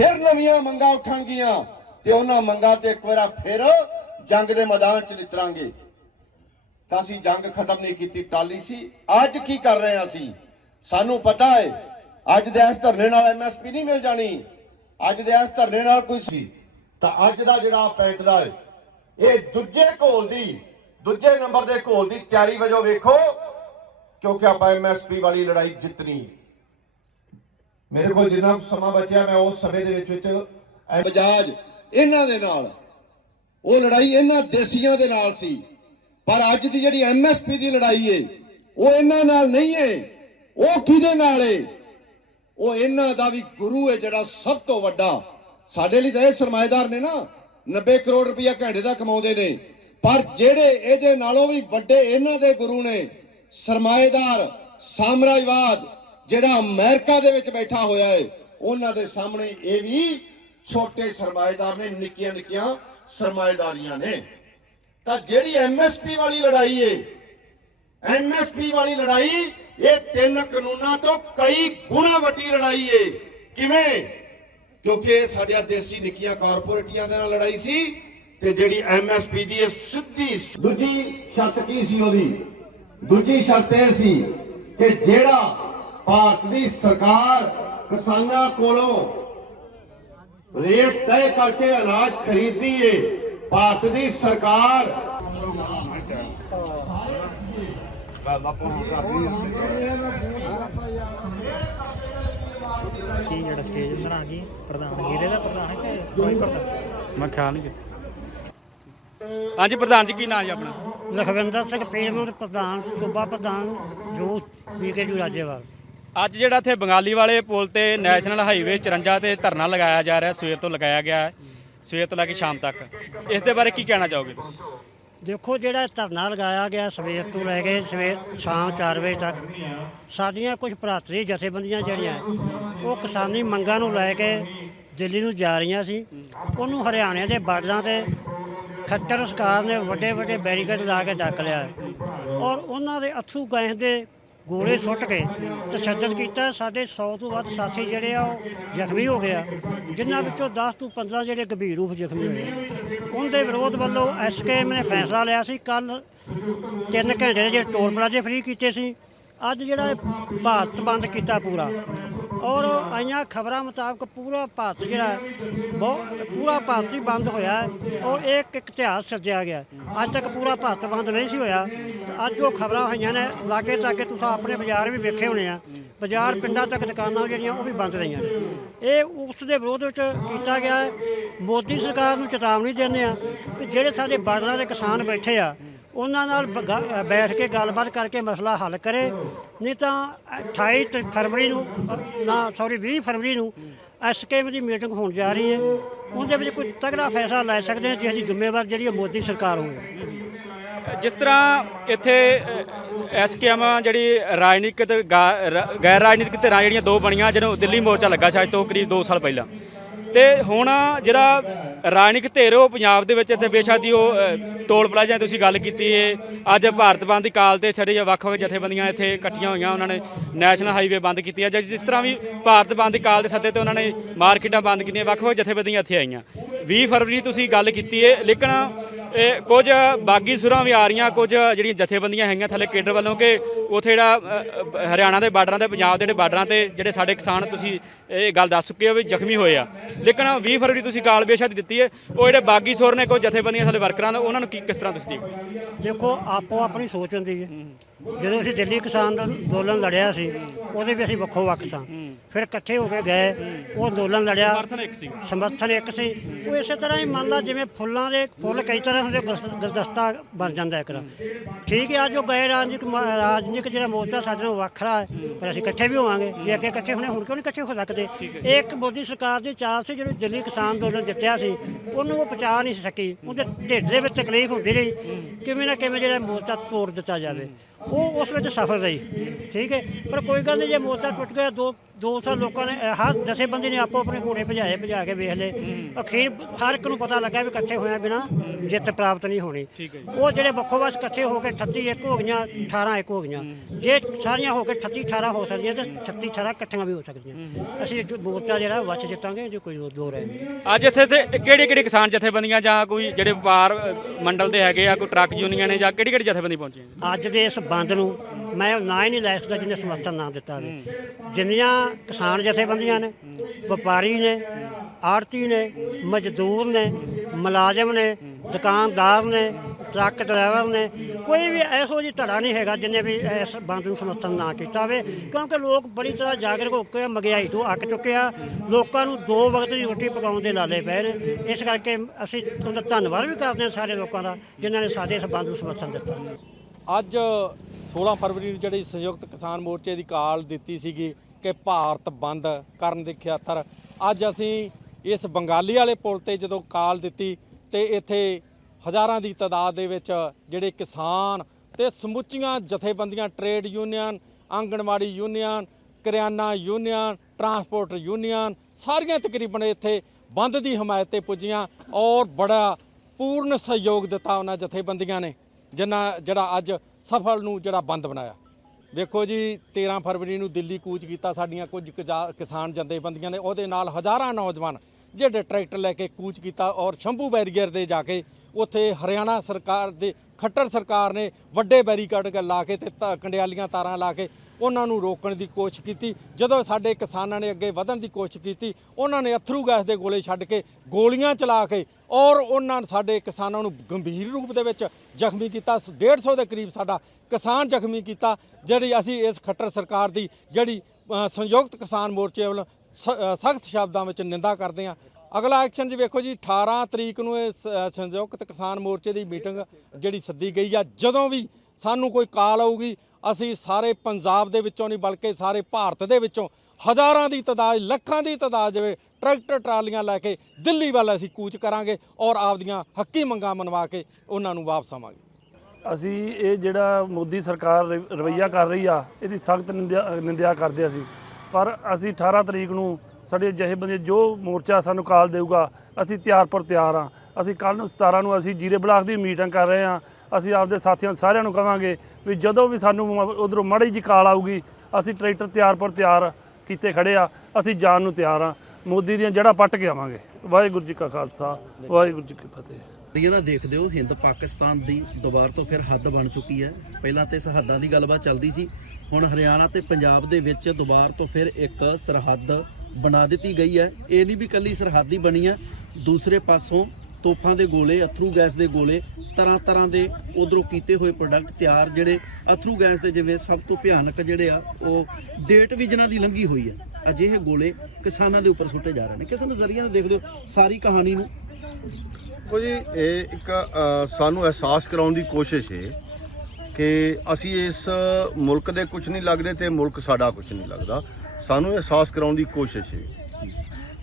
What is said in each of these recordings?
ਫਿਰ ਨਵੀਆਂ ਮੰਗਾਂ ਉੱਠਾਂਗੀਆਂ ਤੇ ਉਹਨਾਂ ਮੰਗਾਂ ਤੇ ਇੱਕ ਵਾਰ ਫਿਰ ਜੰਗ ਦੇ ਮੈਦਾਨ 'ਚ ਨਿਤਰਾਂਗੇ। ਤਾਂ ਅਸੀਂ ਜੰਗ ਖਤਮ ਨਹੀਂ ਕੀਤੀ ਟਾਲੀ ਸੀ। ਅੱਜ ਕੀ ਕਰ ਰਹੇ ਹਾਂ ਅਸੀਂ? ਸਾਨੂੰ ਪਤਾ ਹੈ, ਅੱਜ ਦੇ ਇਸ ਧਰਨੇ ਨਾਲ ਐਮਐਸਪੀ ਨਹੀਂ ਮਿਲ ਜਾਣੀ। ਅੱਜ ਦੇ ਇਸ ਧਰਨੇ ਨਾਲ ਕੋਈ ਸੀ। ਤਾਂ ਅੱਜ ਦਾ ਜਿਹੜਾ ਫੈਸਲਾ ਹੈ, ਇਹ ਦੂਜੇ ਘੋਲ ਦੀ, ਦੂਜੇ ਨੰਬਰ ਦੇ ਘੋਲ ਦੀ ਤਿਆਰੀ ਵਜੋਂ ਵੇਖੋ, ਕਿਉਂਕਿ ਆਪਾਂ ਐਮਐਸਪੀ ਵਾਲੀ ਲੜਾਈ ਜਿੱਤਣੀ ਹੈ। ਮੇਰੇ ਕੋਲ ਜਿੰਨਾ ਸਮਾਂ ਬਚਿਆ, ਮੈਂ ਉਸ ਸਮੇਂ ਦੇ ਵਿੱਚ ਵਿੱਚ ਬਜਾਜ ਇਹਨਾਂ ਦੇ ਨਾਲ। ਉਹ ਲੜਾਈ ਇਹਨਾਂ ਦੇਸੀਆਂ ਦੇ ਨਾਲ ਸੀ। ਪਰ ਅੱਜ ਦੀ ਜਿਹੜੀ ਐਮਐਸਪੀ ਦੀ ਲੜਾਈ ਏ, ਉਹ ਇਹਨਾਂ ਨਾਲ ਨਹੀਂ ਏ, ਉਹ ਕਿਹਦੇ ਨਾਲ ਏ? ਉਹ ਇਹਨਾਂ ਦਾ ਵੀ ਗੁਰੂ ਏ ਜਿਹੜਾ ਸਭ ਤੋਂ ਵੱਡਾ। ਸਾਡੇ ਲਈ ਤਾਂ ਇਹ ਸਰਮਾਏਦਾਰ ਨੇ ਨਾ 90 ਕਰੋੜ ਰੁਪਇਆ ਘੰਟੇ ਦਾ ਕਮਾਉਂਦੇ ਨੇ। ਪਰ ਜਿਹੜੇ ਇਹਦੇ ਨਾਲੋਂ ਵੀ ਵੱਡੇ ਇਹਨਾਂ ਦੇ ਗੁਰੂ ਨੇ, ਸਰਮਾਏਦਾਰ, ਸਾਮਰਾਜਵਾਦ ਜਿਹੜਾ ਅਮਰੀਕਾ ਦੇ ਵਿੱਚ ਬੈਠਾ ਹੋਇਆ ਹੈ ਉਹਨਾਂ ਦੇ ਸਾਹਮਣੇ ਇਹ ਵੀ ਛੋਟੇ ਸਰਮਾਏਦਾਰ ਨੇ, ਨਿੱਕੀਆਂ ਨਿੱਕੀਆਂ ਸਰਮਾਏਦਾਰੀਆਂ ਨੇ। ਤਾਂ ਜਿਹੜੀ ਐਮਐਸਪੀ ਵਾਲੀ ਲੜਾਈ ਏ ਐਮਐਸਪੀ ਵਾਲੀ ਲੜਾਈ, ਇਹ ਤਿੰਨ ਕਾਨੂੰਨਾਂ ਤੋਂ ਕਈ ਗੁਣਾ ਵੱਡੀ ਲੜਾਈ ਏ। ਕਿਵੇਂ? ਕਿਉਂਕਿ ਸਾਡੀਆਂ ਦੇਸੀ ਨਿੱਕੀਆਂ ਕਾਰਪੋਰੇਟੀਆਂ ਦੇ ਨਾਲ ਲੜਾਈ ਸੀ ਤੇ ਜਿਹੜੀ ਐਮਐਸਪੀ ਦੀ ਇਹ ਸਿੱਧੀ ਦੂਜੀ ਸ਼ਰਤ ਕੀ ਸੀ ਉਹਦੀ? ਦੂਜੀ ਸ਼ਰਤ ਇਹ ਸੀ ਕਿ ਜਿਹੜਾ ਭਾਰਤ ਦੀ ਸਰਕਾਰ ਕਿਸਾਨਾਂ ਕੋਲੋਂ ਰੇਟ ਤੈਅ ਕਰਕੇ ਅਨਾਜ ਖਰੀਦਦੀ ਏ। ਭਾਰਤ ਦੀ ਸਰਕਾਰ ਕੀ ਜਿਹੜਾ ਸਟੇਜ ਅੰਦਰ ਆ ਗਈ? ਪ੍ਰਧਾਨ ਗੀਰੇ ਦਾ ਪ੍ਰਧਾਨ ਹੈ ਕਿ ਕੋਈ ਪ੍ਰਧਾਨ? ਮੈਂ ਖਿਆਲ ਨਹੀਂ ਕੀਤਾ। ਹਾਂਜੀ ਪ੍ਰਧਾਨ ਜੀ ਕੀ ਨਾਮ ਜੀ ਆਪਣਾ? ਲਖਵਿੰਦਰ ਸਿੰਘ ਪੀਰਮੁਰ ਪ੍ਰਧਾਨ ਸੂਬਾ ਪ੍ਰਧਾਨ ਜੋ ਬੀਕੇਯੂ ਰਾਜੇਵਾਲ। ਅੱਜ ਜਿਹੜਾ ਇੱਥੇ ਬੰਗਾਲੀ ਵਾਲੇ ਪੁਲ ਤੇ ਨੈਸ਼ਨਲ ਹਾਈਵੇ 54 ਤੇ ਧਰਨਾ ਲਗਾਇਆ ਜਾ ਰਿਹਾ, ਸਵੇਰ ਤੋਂ ਲਗਾਇਆ ਗਿਆ ਹੈ, ਸਵੇਰ ਤੋਂ ਲੈ ਕੇ ਸ਼ਾਮ ਤੱਕ। ਇਸ ਦੇ ਬਾਰੇ ਕੀ ਕਹਿਣਾ ਚਾਹੋਗੇ ਤੁਸੀਂ? ਦੇਖੋ, ਜਿਹੜਾ ਧਰਨਾ ਲਗਾਇਆ ਗਿਆ ਸਵੇਰ ਤੋਂ ਲੈ ਕੇ ਸਵੇਰ ਸ਼ਾਮ 4 ਵਜੇ ਤੱਕ, ਸਾਡੀਆਂ ਕੁਝ ਭਰਾਤਰੀ ਜਥੇਬੰਦੀਆਂ ਜਿਹੜੀਆਂ, ਉਹ ਕਿਸਾਨੀ ਮੰਗਾਂ ਨੂੰ ਲੈ ਕੇ ਦਿੱਲੀ ਨੂੰ ਜਾ ਰਹੀਆਂ ਸੀ। ਉਹਨੂੰ ਹਰਿਆਣੇ ਦੇ ਬਾਰਡਰਾਂ ਤੇ ਖੱਟਰ ਸਰਕਾਰ ਨੇ ਵੱਡੇ ਵੱਡੇ ਬੈਰੀਕੇਡ ਲਾ ਕੇ ਡੱਕ ਲਿਆ। ਔਰ ਉਹਨਾਂ ਦੇ ਅਥਰੂ ਗੈਸ ਦੇ ਗੋਲੇ ਸੁੱਟ ਕੇ ਤਸ਼ੱਦਦ ਕੀਤਾ, ਸਾਡੇ 100 ਤੋਂ ਵੱਧ ਸਾਥੀ ਜਿਹੜੇ ਆ, ਉਹ ਜ਼ਖਮੀ ਹੋ ਗਏ ਆ, ਜਿਨ੍ਹਾਂ ਵਿੱਚੋਂ 10 ਤੋਂ 15 ਜਿਹੜੇ ਗੰਭੀਰ ਰੂਪ ਜ਼ਖਮੀ ਹੋਏ ਆ। ਉਹਦੇ ਵਿਰੋਧ ਵੱਲੋਂ ਐਸਕੇਐਮ ਨੇ ਫੈਸਲਾ ਲਿਆ ਸੀ ਕੱਲ ਤਿੰਨ ਘੰਟੇ ਦੇ ਜਿਹੜੇ ਟੋਲ ਪਲਾਜ਼ੇ ਫ੍ਰੀ ਕੀਤੇ ਸੀ ਅੱਜ ਜਿਹੜਾ ਭਾਰਤ ਬੰਦ ਕੀਤਾ ਪੂਰਾ ਔਰ ਆਈਆਂ ਖਬਰਾਂ ਮੁਤਾਬਕ ਪੂਰਾ ਭਾਰਤ ਜਿਹੜਾ ਹੈ, ਬਹੁਤ ਪੂਰਾ ਭਾਰਤ ਹੀ ਬੰਦ ਹੋਇਆ ਹੈ ਔਰ ਇਹ ਇੱਕ ਇਤਿਹਾਸ ਸਿਰਜਿਆ ਗਿਆ ਅੱਜ ਤੱਕ ਪੂਰਾ ਭਾਰਤ ਬੰਦ ਨਹੀਂ ਸੀ ਹੋਇਆ। ਅੱਜ ਉਹ ਖਬਰਾਂ ਹੋਈਆਂ ਨੇ ਲਾਗੇ ਤਾਗੇ ਤੁਸੀਂ ਆਪਣੇ ਬਾਜ਼ਾਰ ਵੀ ਵੇਖੇ ਹੋਣੇ ਆ। ਬਾਜ਼ਾਰ ਪਿੰਡਾਂ ਤੱਕ ਦੁਕਾਨਾਂ ਜਿਹੜੀਆਂ ਉਹ ਵੀ ਬੰਦ ਰਹੀਆਂ ਨੇ। ਇਹ ਉਸ ਦੇ ਵਿਰੋਧ ਵਿੱਚ ਕੀਤਾ ਗਿਆ ਹੈ। ਮੋਦੀ ਸਰਕਾਰ ਨੂੰ ਚੇਤਾਵਨੀ ਦਿੰਦੇ ਆ ਕਿ ਜਿਹੜੇ ਸਾਡੇ ਬਾਰਡਰਾਂ ਦੇ ਕਿਸਾਨ ਬੈਠੇ ਆ ਉਹਨਾਂ ਨਾਲ ਬ- ਗ- ਬੈਠ ਕੇ ਗੱਲਬਾਤ ਕਰਕੇ ਮਸਲਾ ਹੱਲ ਕਰੇ। ਨਹੀਂ ਤਾਂ 28 ਤ- ਫਰਵਰੀ ਨੂੰ ਅ, ਨਾ ਸੌਰੀ 20 ਫਰਵਰੀ ਨੂੰ ਐਸਕੇਐਮ ਦੀ ਮੀਟਿੰਗ ਹੋਣ ਜਾ ਰਹੀ ਹੈ। ਉਹਦੇ ਵਿੱਚ ਕੋਈ ਤਗੜਾ ਫੈਸਲਾ ਲੈ ਸਕਦੇ ਹਾਂ ਜਿਹਦੀ ਜ਼ਿੰਮੇਵਾਰ ਜਿਹੜੀ ਹੈ ਮੋਦੀ ਸਰਕਾਰ ਹੋਵੇ ਜਿਸ ਤਰ੍ਹਾਂ ਇੱਥੇ ਐਸਕੇਐਮ ਜਿਹੜੀ ਰਾਜਨੀਤਿਕ ਗਾ- ਰ- ਗੈਰ ਰਾਜਨੀਤਿਕ ਧਿਰਾਂ ਜਿਹੜੀਆਂ ਦੋ ਬਣੀਆਂ ਜਦੋਂ ਦਿੱਲੀ ਮੋਰਚਾ ਲੱਗਾ ਸੀ ਅੱਜ ਤੋਂ ਕਰੀਬ 2 ਸਾਲ ਪਹਿਲਾਂ। ਤੇ ਹੁਣ ਜਿਹੜਾ ਰਾਜਨੀਤਿਕ ਧਿਰ ਉਹ ਪੰਜਾਬ ਦੇ ਵਿੱਚ ਇੱਥੇ ਬੇਸ਼ੱਕ ਦੀ ਉਹ ਟੋਲ ਪਲਾਜ਼ਾ ਦੀ ਤੁਸੀਂ ਗੱਲ ਕੀਤੀ ਹੈ ਅੱਜ ਭਾਰਤ ਬੰਦ ਦੀ ਕਾਲ ਤੇ ਸਾਰੇ ਵੱਖ-ਵੱਖ ਜਥੇਬੰਦੀਆਂ ਇੱਥੇ ਇਕੱਠੀਆਂ ਹੋਈਆਂ, ਉਹਨਾਂ ਨੇ ਨੈਸ਼ਨਲ ਹਾਈਵੇ ਬੰਦ ਕੀਤੀ ਹੈ ਜਿਸ ਜਿਸ ਤਰ੍ਹਾਂ ਵੀ ਭਾਰਤ ਬੰਦ ਦੀ ਕਾਲ ਦੇ ਸੱਦੇ ਤੇ ਉਹਨਾਂ ਨੇ ਮਾਰਕੀਟਾਂ ਬੰਦ ਕੀਤੀਆਂ, ਵੱਖ-ਵੱਖ ਜਥੇਬੰਦੀਆਂ ਇੱਥੇ ਆਈਆਂ। 20 ਫਰਵਰੀ ਤੁਸੀਂ ਗੱਲ ਕੀਤੀ ਹੈ ਲੇਕਿਨ ਇਹ ਕੁਝ ਬਾਗੀ ਸੁਰਾਂ ਵੀ ਆ ਰਹੀਆਂ, ਕੁਝ ਜਿਹੜੀਆਂ ਜਥੇਬੰਦੀਆਂ ਹੈਗੀਆਂ ਥੱਲੇ ਕੇਡਰ ਵੱਲੋਂ ਕਿ ਉਥੇ ਜਿਹੜਾ ਹਰਿਆਣਾ ਦੇ ਬਾਰਡਰਾਂ ਤੇ, ਪੰਜਾਬ ਦੇ ਜਿਹੜੇ ਬਾਰਡਰਾਂ ਤੇ ਜਿਹੜੇ ਸਾਡੇ ਕਿਸਾਨ ਤੁਸੀਂ ਇਹ ਗੱਲ ਦੱਸ ਚੁੱਕੇ ਹੋ ਵੀ ਜ਼ਖਮੀ ਹੋਏ ਆ। ਲੇਕਿਨ 20 ਫਰਵਰੀ ਤੁਸੀਂ ਕਾਲ ਬੇਸ਼ੱਕ ਦਿੱਤੀ ਹੈ। ਉਹ ਜਿਹੜੇ ਬਾਗੀ ਸੁਰ ਨੇ ਕੋਈ ਜਥੇਬੰਦੀਆਂ ਥੱਲੇ ਵਰਕਰਾਂ ਦਾ ਉਹਨਾਂ ਨੂੰ ਕੀ ਕਿਸ ਤਰ੍ਹਾਂ ਤੁਸੀਂ ਦੇਖਦੇ ਦੇਖੋ ਆਪੋ ਆਪਣੀ ਸੋਚ ਹੁੰਦੀ ਹੈ। ਜਦੋਂ ਅਸੀਂ ਦਿੱਲੀ ਕਿਸਾਨ ਦਾ ਅੰਦੋਲਨ ਲੜਿਆ ਸੀ ਉਹਦੇ ਵੀ ਅਸੀਂ ਵੱਖੋ ਵੱਖ ਸਾਂ। ਫਿਰ ਇਕੱਠੇ ਹੋ ਕੇ ਗਏ ਉਹ ਅੰਦੋਲਨ ਲੜਿਆ। ਸਮਰਥਨ ਇੱਕ ਸੀ। ਸਮਰਥਨ ਇੱਕ ਸੀ। ਉਹ ਇਸੇ ਤਰ੍ਹਾਂ ਹੀ ਮੰਨ ਲਾ ਜਿਵੇਂ ਫੁੱਲਾਂ ਦੇ ਫੁੱਲ ਕਈ ਤਰ੍ਹਾਂ ਹੁੰਦੇ ਗੁਲਦਸਤਾ ਬਣ ਜਾਂਦਾ ਇੱਕ ਠੀਕ ਹੈ ਅੱਜ ਉਹ ਗਏ ਰਾਜਨੀਤਿਕ ਰਾਜਨੀਤਿਕ ਜਿਹੜਾ ਮੋਰਚਾ ਸਾਡੇ ਨਾਲ ਵੱਖਰਾ ਹੈ ਪਰ ਅਸੀਂ ਇਕੱਠੇ ਵੀ ਹੋਵਾਂਗੇ। ਜੇ ਅੱਗੇ ਇਕੱਠੇ ਹੋਣੇ ਹੁਣ ਕਿਉਂ ਨਹੀਂ ਇਕੱਠੇ ਹੋ ਸਕਦੇ? ਇਹ ਇੱਕ ਮੋਦੀ ਸਰਕਾਰ ਦੀ ਚਾਲ ਸੀ ਜਿਹੜੀ ਦਿੱਲੀ ਕਿਸਾਨ ਅੰਦੋਲਨ ਜਿੱਤਿਆ ਸੀ ਉਹਨੂੰ ਉਹ ਪਹੁੰਚਾ ਨਹੀਂ ਸਕੀ। ਉਹਦੇ ਢਿੱਡ ਦੇ ਵਿੱਚ ਤਕਲੀਫ ਹੁੰਦੀ ਰਹੀ। ਕਿਵੇਂ ਨਾ ਕਿਵੇਂ ਜਿਹੜਾ ਮੋਰਚਾ ਤੋੜ ਦਿੱਤਾ ਜਾਵੇ। ਉਹ ਉਸ ਵਿੱਚ ਸਫਲ ਰਹੀ, ਠੀਕ ਹੈ। ਪਰ ਕੋਈ ਗੱਲ ਨਹੀਂ, ਜੇ ਮੋਰਚਾ ਟੁੱਟ ਗਿਆ, ਦੋ 200 ਲੋਕਾਂ ਨੇ ਅਹ, ਹਰ ਜਥੇਬੰਦੀ ਨੇ ਆਪੋ ਆਪਣੇ ਘੋੜੇ ਭਜਾਏ ਭਜਾ ਕੇ ਵੇਖ ਲਏ। ਅਖੀਰ ਹਰ ਇੱਕ ਨੂੰ ਪਤਾ ਲੱਗਾ ਵੀ ਇਕੱਠੇ ਹੋਇਆ ਬਿਨਾ ਜਿੱਤ ਪ੍ਰਾਪਤ ਨਹੀਂ ਹੋਣੀ। ਠੀਕ ਹੈ ਉਹ ਜਿਹੜੇ ਵੱਖੋ ਵੱਖ ਇਕੱਠੇ ਹੋ ਕੇ 38 ਇੱਕ ਹੋ ਗਈਆਂ 18 ਇੱਕ ਹੋ ਗਈਆਂ। ਜੇ ਸਾਰੀਆਂ ਹੋ ਕੇ 38 18 ਹੋ ਸਕਦੀਆਂ ਤੇ 36 18 ਇਕੱਠੀਆਂ ਵੀ ਹੋ ਸਕਦੀਆਂ। ਅਸੀਂ ਜੋ ਮੋਰਚਾ ਜਿਹੜਾ ਵੱਚ ਜਿੱਤਾਂਗੇ ਜੇ ਕੋਈ ਦੋ- ਦੋ ਰਹਿ ਨਹੀਂ ਅੱਜ ਇੱਥੇ ਤੇ ਕਿਹੜੇ ਕਿਹੜੇ ਕਿਸਾਨ ਜਥੇਬੰਦੀਆਂ ਜਾਂ ਕੋਈ ਜਿਹੜੇ ਵਪਾਰ ਅ, ਮੰਡਲ ਦੇ ਹੈਗੇ ਆ ਕੋਈ ਟਰੱਕ ਯੂਨੀਅਨ ਨੇ ਜਾਂ ਕਿਹੜੀ ਕਿਹੜੀ ਜਥੇਬੰਦੀ ਪਹੁੰਚੀ ਅੱਜ ਦੇ ਇਸ ਬੰਦ ਨੂੰ ਮੈਂ ਉਹ ਨਾਂ ਹੀ ਨਹੀਂ ਲੈ ਸਕਦਾ ਜਿਹਨੇ ਸਮਰਥਨ ਨਾ ਦਿੱਤਾ ਹੋਵੇ। ਜਿੰਨੀਆਂ ਕਿਸਾਨ ਜਥੇਬੰਦੀਆਂ ਨੇ, ਵਪਾਰੀ ਨੇ ਆੜਤੀ ਨੇ, ਮਜ਼ਦੂਰ ਨੇ, ਮੁਲਾਜ਼ਮ ਨੇ, ਦੁਕਾਨਦਾਰ ਨੇ, ਟਰੱਕ ਡਰਾਈਵਰ ਨੇ, ਕੋਈ ਵੀ ਇਹੋ ਜਿਹੀ ਧੜਾ ਨਹੀਂ ਹੈਗਾ ਜਿੰਨੇ ਵੀ ਇਸ ਬੰਦ ਨੂੰ ਸਮਰਥਨ ਨਾ ਕੀਤਾ ਹੋਵੇ। ਕਿਉਂਕਿ ਲੋਕ ਬੜੀ ਤਰ੍ਹਾਂ ਜਾਗਰੂਕ ਹੋ ਕੇ ਮਹਿੰਗਾਈ ਤੋਂ ਅੱਕ ਚੁੱਕੇ ਆ। ਲੋਕਾਂ ਨੂੰ ਦੋ ਵਕਤ ਦੀ ਰੋਟੀ ਪਕਾਉਣ ਦੇ ਲਾਲੇ ਪਏ ਨੇ। ਇਸ ਕਰਕੇ ਅਸੀਂ ਉਹਦਾ ਧੰਨਵਾਦ ਵੀ ਕਰਦੇ ਹਾਂ ਸਾਰੇ ਲੋਕਾਂ ਦਾ, ਜਿਨ੍ਹਾਂ ਨੇ ਸਾਡੇ ਇਸ ਬੰਦ ਨੂੰ ਸਮਰਥਨ ਦਿੱਤਾ। ਅੱਜ 16 ਫਰਵਰੀ ਨੂੰ ਜਿਹੜੀ ਸੰਯੁਕਤ ਕਿਸਾਨ ਮੋਰਚੇ ਦੀ ਕਾਲ ਦਿੱਤੀ ਸੀਗੀ ਕਿ ਭਾਰਤ ਬੰਦ ਕਰਨ ਦੇ ਖਿਆਤਰ ਅੱਜ ਅਸੀਂ ਇਸ ਬੰਗਾਲੀ ਵਾਲੇ ਪੁਲ ਤੇ ਜਦੋਂ ਕਾਲ ਦਿੱਤੀ ਤੇ ਇੱਥੇ ਹਜ਼ਾਰਾਂ ਦੀ ਤਾਦਾਦ ਦੇ ਵਿੱਚ ਜਿਹੜੇ ਕਿਸਾਨ ਤੇ ਸਮੁੱਚੀਆਂ ਜਥੇਬੰਦੀਆਂ ਟ੍ਰੇਡ ਯੂਨੀਅਨ ਆਂਗਣਵਾੜੀ ਯੂਨੀਅਨ ਕਰਿਆਨਾ ਯੂਨੀਅਨ ਟਰਾਂਸਪੋਰਟ ਯੂਨੀਅਨ ਸਾਰੀਆਂ ਤਕਰੀਬਨ ਇੱਥੇ ਬੰਦ ਦੀ ਹਮਾਇਤ ਤੇ ਪੁੱਜੀਆਂ ਔਰ ਬੜਾ ਪੂਰਨ ਸਹਿਯੋਗ ਦਿੱਤਾ ਉਹਨਾਂ ਜਥੇਬੰਦੀਆਂ ਨੇ। ਜਿਨ੍ਹਾਂ ਜਿਹੜਾ ਅੱਜ ਸਫਲ ਨੂੰ ਜਿਹੜਾ ਬੰਦ ਬਣਾਇਆ। ਵੇਖੋ ਜੀ 13 ਫਰਵਰੀ ਨੂੰ ਦਿੱਲੀ ਕੂਚ ਕੀਤਾ ਸਾਡੀਆਂ ਕੁਝ ਕਿਜਾ- ਕਿਸਾਨ ਜਥੇਬੰਦੀਆਂ ਨੇ, ਉਹਦੇ ਨਾਲ ਹਜ਼ਾਰਾਂ ਨੌਜਵਾਨ ਜਿਹੜੇ ਟਰੈਕਟਰ ਲੈ ਕੇ ਕੂਚ ਕੀਤਾ ਔਰ ਸ਼ੰਭੂ ਬੈਰੀਅਰ ਦੇ ਜਾ ਕੇ ਉੱਥੇ ਹਰਿਆਣਾ ਸਰਕਾਰ ਦੇ, ਖੱਟਰ ਸਰਕਾਰ ਨੇ ਵੱਡੇ ਬੈਰੀਕੇਡ ਲਾ ਕੇ ਤੇ ਤ- ਕੰਡਿਆਲੀਆਂ ਤਾਰਾਂ ਲਾ ਕੇ ਉਹਨਾਂ ਨੂੰ ਰੋਕਣ ਦੀ ਕੋਸ਼ਿਸ਼ ਕੀਤੀ। ਜਦੋਂ ਸਾਡੇ ਕਿਸਾਨਾਂ ਨੇ ਅੱਗੇ ਵਧਣ ਦੀ ਕੋਸ਼ਿਸ਼ ਕੀਤੀ, ਉਹਨਾਂ ਨੇ ਅਥਰੂ ਗੈਸ ਦੇ ਗੋਲੇ ਛੱਡ ਕੇ ਗੋਲੀਆਂ ਚਲਾ ਕੇ ਔਰ ਉਹਨਾਂ ਸਾਡੇ ਕਿਸਾਨਾਂ ਨੂੰ ਗੰਭੀਰ ਰੂਪ ਦੇ ਵਿੱਚ ਜ਼ਖਮੀ ਕੀਤਾ। 150 ਦੇ ਕਰੀਬ ਸਾਡਾ ਕਿਸਾਨ ਜ਼ਖਮੀ ਕੀਤਾ, ਜਿਹੜੀ ਅਸੀਂ ਇਸ ਖੱਟਰ ਸਰਕਾਰ ਦੀ ਜਿਹੜੀ ਸੰਯੁਕਤ ਕਿਸਾਨ ਮੋਰਚੇ ਵੱਲੋਂ ਸਖਤ ਸ਼ਬਦਾਂ ਵਿੱਚ ਨਿੰਦਾ ਕਰਦੇ ਹਾਂ। ਅਗਲਾ ਐਕਸ਼ਨ ਜੀ ਵੇਖੋ ਜੀ 18 ਤਰੀਕ ਨੂੰ ਇਹ ਸ- ਸੰਯੁਕਤ ਕਿਸਾਨ ਮੋਰਚੇ ਦੀ ਮੀਟਿੰਗ ਜਿਹੜੀ ਸੱਦੀ ਗਈ ਆ। ਜਦੋਂ ਵੀ ਸਾਨੂੰ ਕੋਈ ਕਾਲ ਆਊਗੀ ਅਸੀਂ ਸਾਰੇ ਪੰਜਾਬ ਦੇ ਵਿੱਚੋਂ ਨਹੀਂ ਬਲਕਿ ਸਾਰੇ ਭਾਰਤ ਦੇ ਵਿੱਚੋਂ ਹਜ਼ਾਰਾਂ ਦੀ ਤਾਦਾਦ, ਲੱਖਾਂ ਦੀ ਤਾਦਾਦ ਜਿਵੇਂ ਟਰੈਕਟਰ ਟਰਾਲੀਆਂ ਲੈ ਕੇ ਦਿੱਲੀ ਵੱਲ ਅਸੀਂ ਕੂਚ ਕਰਾਂਗੇ ਔਰ ਆਪਦੀਆਂ ਹੱਕੀ ਮੰਗਾਂ ਮਨਵਾ ਕੇ ਉਹਨਾਂ ਨੂੰ ਵਾਪਸ ਆਵਾਂਗੇ। ਅਸੀਂ ਇਹ ਜਿਹੜਾ ਮੋਦੀ ਸਰਕਾਰ ਰਵ- ਰਵੱਈਆ ਕਰ ਰਹੀ ਆ, ਇਹਦੀ ਸਖਤ ਨਿੰਦਿਆ ਨਿੰਦਿਆ ਕਰਦੇ ਅਸੀਂ। ਪਰ ਅਸੀਂ 18 ਤਰੀਕ ਨੂੰ ਸਾਡੇ ਜਥੇਬੰਦੀ ਜੋ ਮੋਰਚਾ ਸਾਨੂੰ ਕਾਲ ਦੇਊਗਾ, ਅਸੀਂ ਤਿਆਰ ਪਰ ਤਿਆਰ ਆ। ਅਸੀਂ ਕੱਲ ਨੂੰ 17 ਨੂੰ ਅਸੀਂ ਜੀਰੇ ਬਲਾਕ ਦੀ ਮੀਟਿੰਗ ਕਰ ਰਹੇ ਆ। ਅਸੀਂ ਆਪਦੇ ਸਾਥੀਆਂ ਸਾਰਿਆਂ ਨੂੰ ਕਵਾਂਗੇ ਵੀ ਜਦੋਂ ਵੀ ਸਾਨੂੰ ਉਧਰੋਂ ਮਾੜੀ ਜੀ ਕਾਲ ਆਊਗੀ, ਅਸੀਂ ਟਰੈਕਟਰ ਤਿਆਰ ਪਰ ਤਿਆਰ ਕੀਤੇ ਖੜੇ ਆ, ਅਸੀਂ ਜਾਣ ਨੂੰ ਤਿਆਰ ਆ। ਮੋਦੀ ਦੀਆਂ ਜੜ੍ਹਾਂ ਪੱਟ ਕੇ ਆਵਾਂਗੇ। ਵਾਹਿਗੁਰੂ ਜੀ ਕਾ ਖਾਲਸਾ, ਵਾਹਿਗੁਰੂ ਜੀ ਕੀ ਫਤਿਹ। ਇਹ ਦੇਖਦੇ ਹੋ, ਹਿੰਦ ਪਾਕਿਸਤਾਨ ਦੀ ਦੁਬਾਰ ਤੋਂ ਫਿਰ ਹੱਦ ਬਣ ਚੁੱਕੀ ਹੈ। ਪਹਿਲਾਂ ਤੇ ਸਰਹੱਦਾਂ ਦੀ ਗੱਲਬਾਤ ਚੱਲਦੀ ਸੀ, ਹੁਣ ਹਰਿਆਣਾ ਤੇ ਪੰਜਾਬ ਦੇ ਵਿੱਚ ਦੁਬਾਰ ਤੋਂ ਫਿਰ ਇੱਕ ਸਰਹੱਦ ਬਣਾ ਦਿੱਤੀ ਗਈ ਹੈ। ਇਹ ਨਹੀਂ ਵੀ ਕੱਲੀ ਸਰਹੱਦ ਹੀ ਬਣੀ ਹੈ, ਦੂਸਰੇ ਪਾਸੋਂ ਤੋਫਾਂ ਦੇ ਗੋਲੇ, ਅਥਰੂ ਗੈਸ ਦੇ ਗੋਲੇ, ਤਰ੍ਹਾਂ ਤਰ੍ਹਾਂ ਦੇ ਉਧਰੋਂ ਕੀਤੇ ਹੋਏ ਪ੍ਰੋਡਕਟ ਤਿਆਰ ਜਿਹੜੇ ਅਥਰੂ ਗੈਸ ਦੇ ਜਿਵੇਂ ਸਭ ਤੋਂ ਭਿਆਨਕ ਜਿਹੜੇ ਆ, ਉਹ ਡੇਟ ਵੀ ਜਿਨ੍ਹਾਂ ਦੀ ਲੰਘੀ ਹੋਈ ਆ, ਅਜਿਹੇ ਗੋਲੇ ਕਿਸਾਨਾਂ ਦੇ ਉੱਪਰ ਸੁੱਟੇ ਜਾ ਰਹੇ ਨੇ। ਕਿਸ ਨਜ਼ਰੀਏ ਨਾਲ ਦੇਖਦੇ ਹੋ, ਸਾਰੀ ਕਹਾਣੀ ਨੂੰ ਉਹ ਜੀ, ਇਹ ਇੱਕ ਸਾਨੂੰ ਅਹਿਸਾਸ ਕਰਾਉਣ ਦੀ ਕੋਸ਼ਿਸ਼ ਹੈ ਕਿ ਅਸੀਂ ਇਸ ਮੁਲਕ ਦੇ ਕੁਝ ਨਹੀਂ ਲੱਗਦੇ ਤੇ ਮੁਲਕ ਸਾਡਾ ਕੁਝ ਨਹੀਂ ਲੱਗਦਾ। ਸਾਨੂੰ ਅਹਿਸਾਸ ਕਰਾਉਣ ਦੀ ਕੋਸ਼ਿਸ਼ ਹੈ।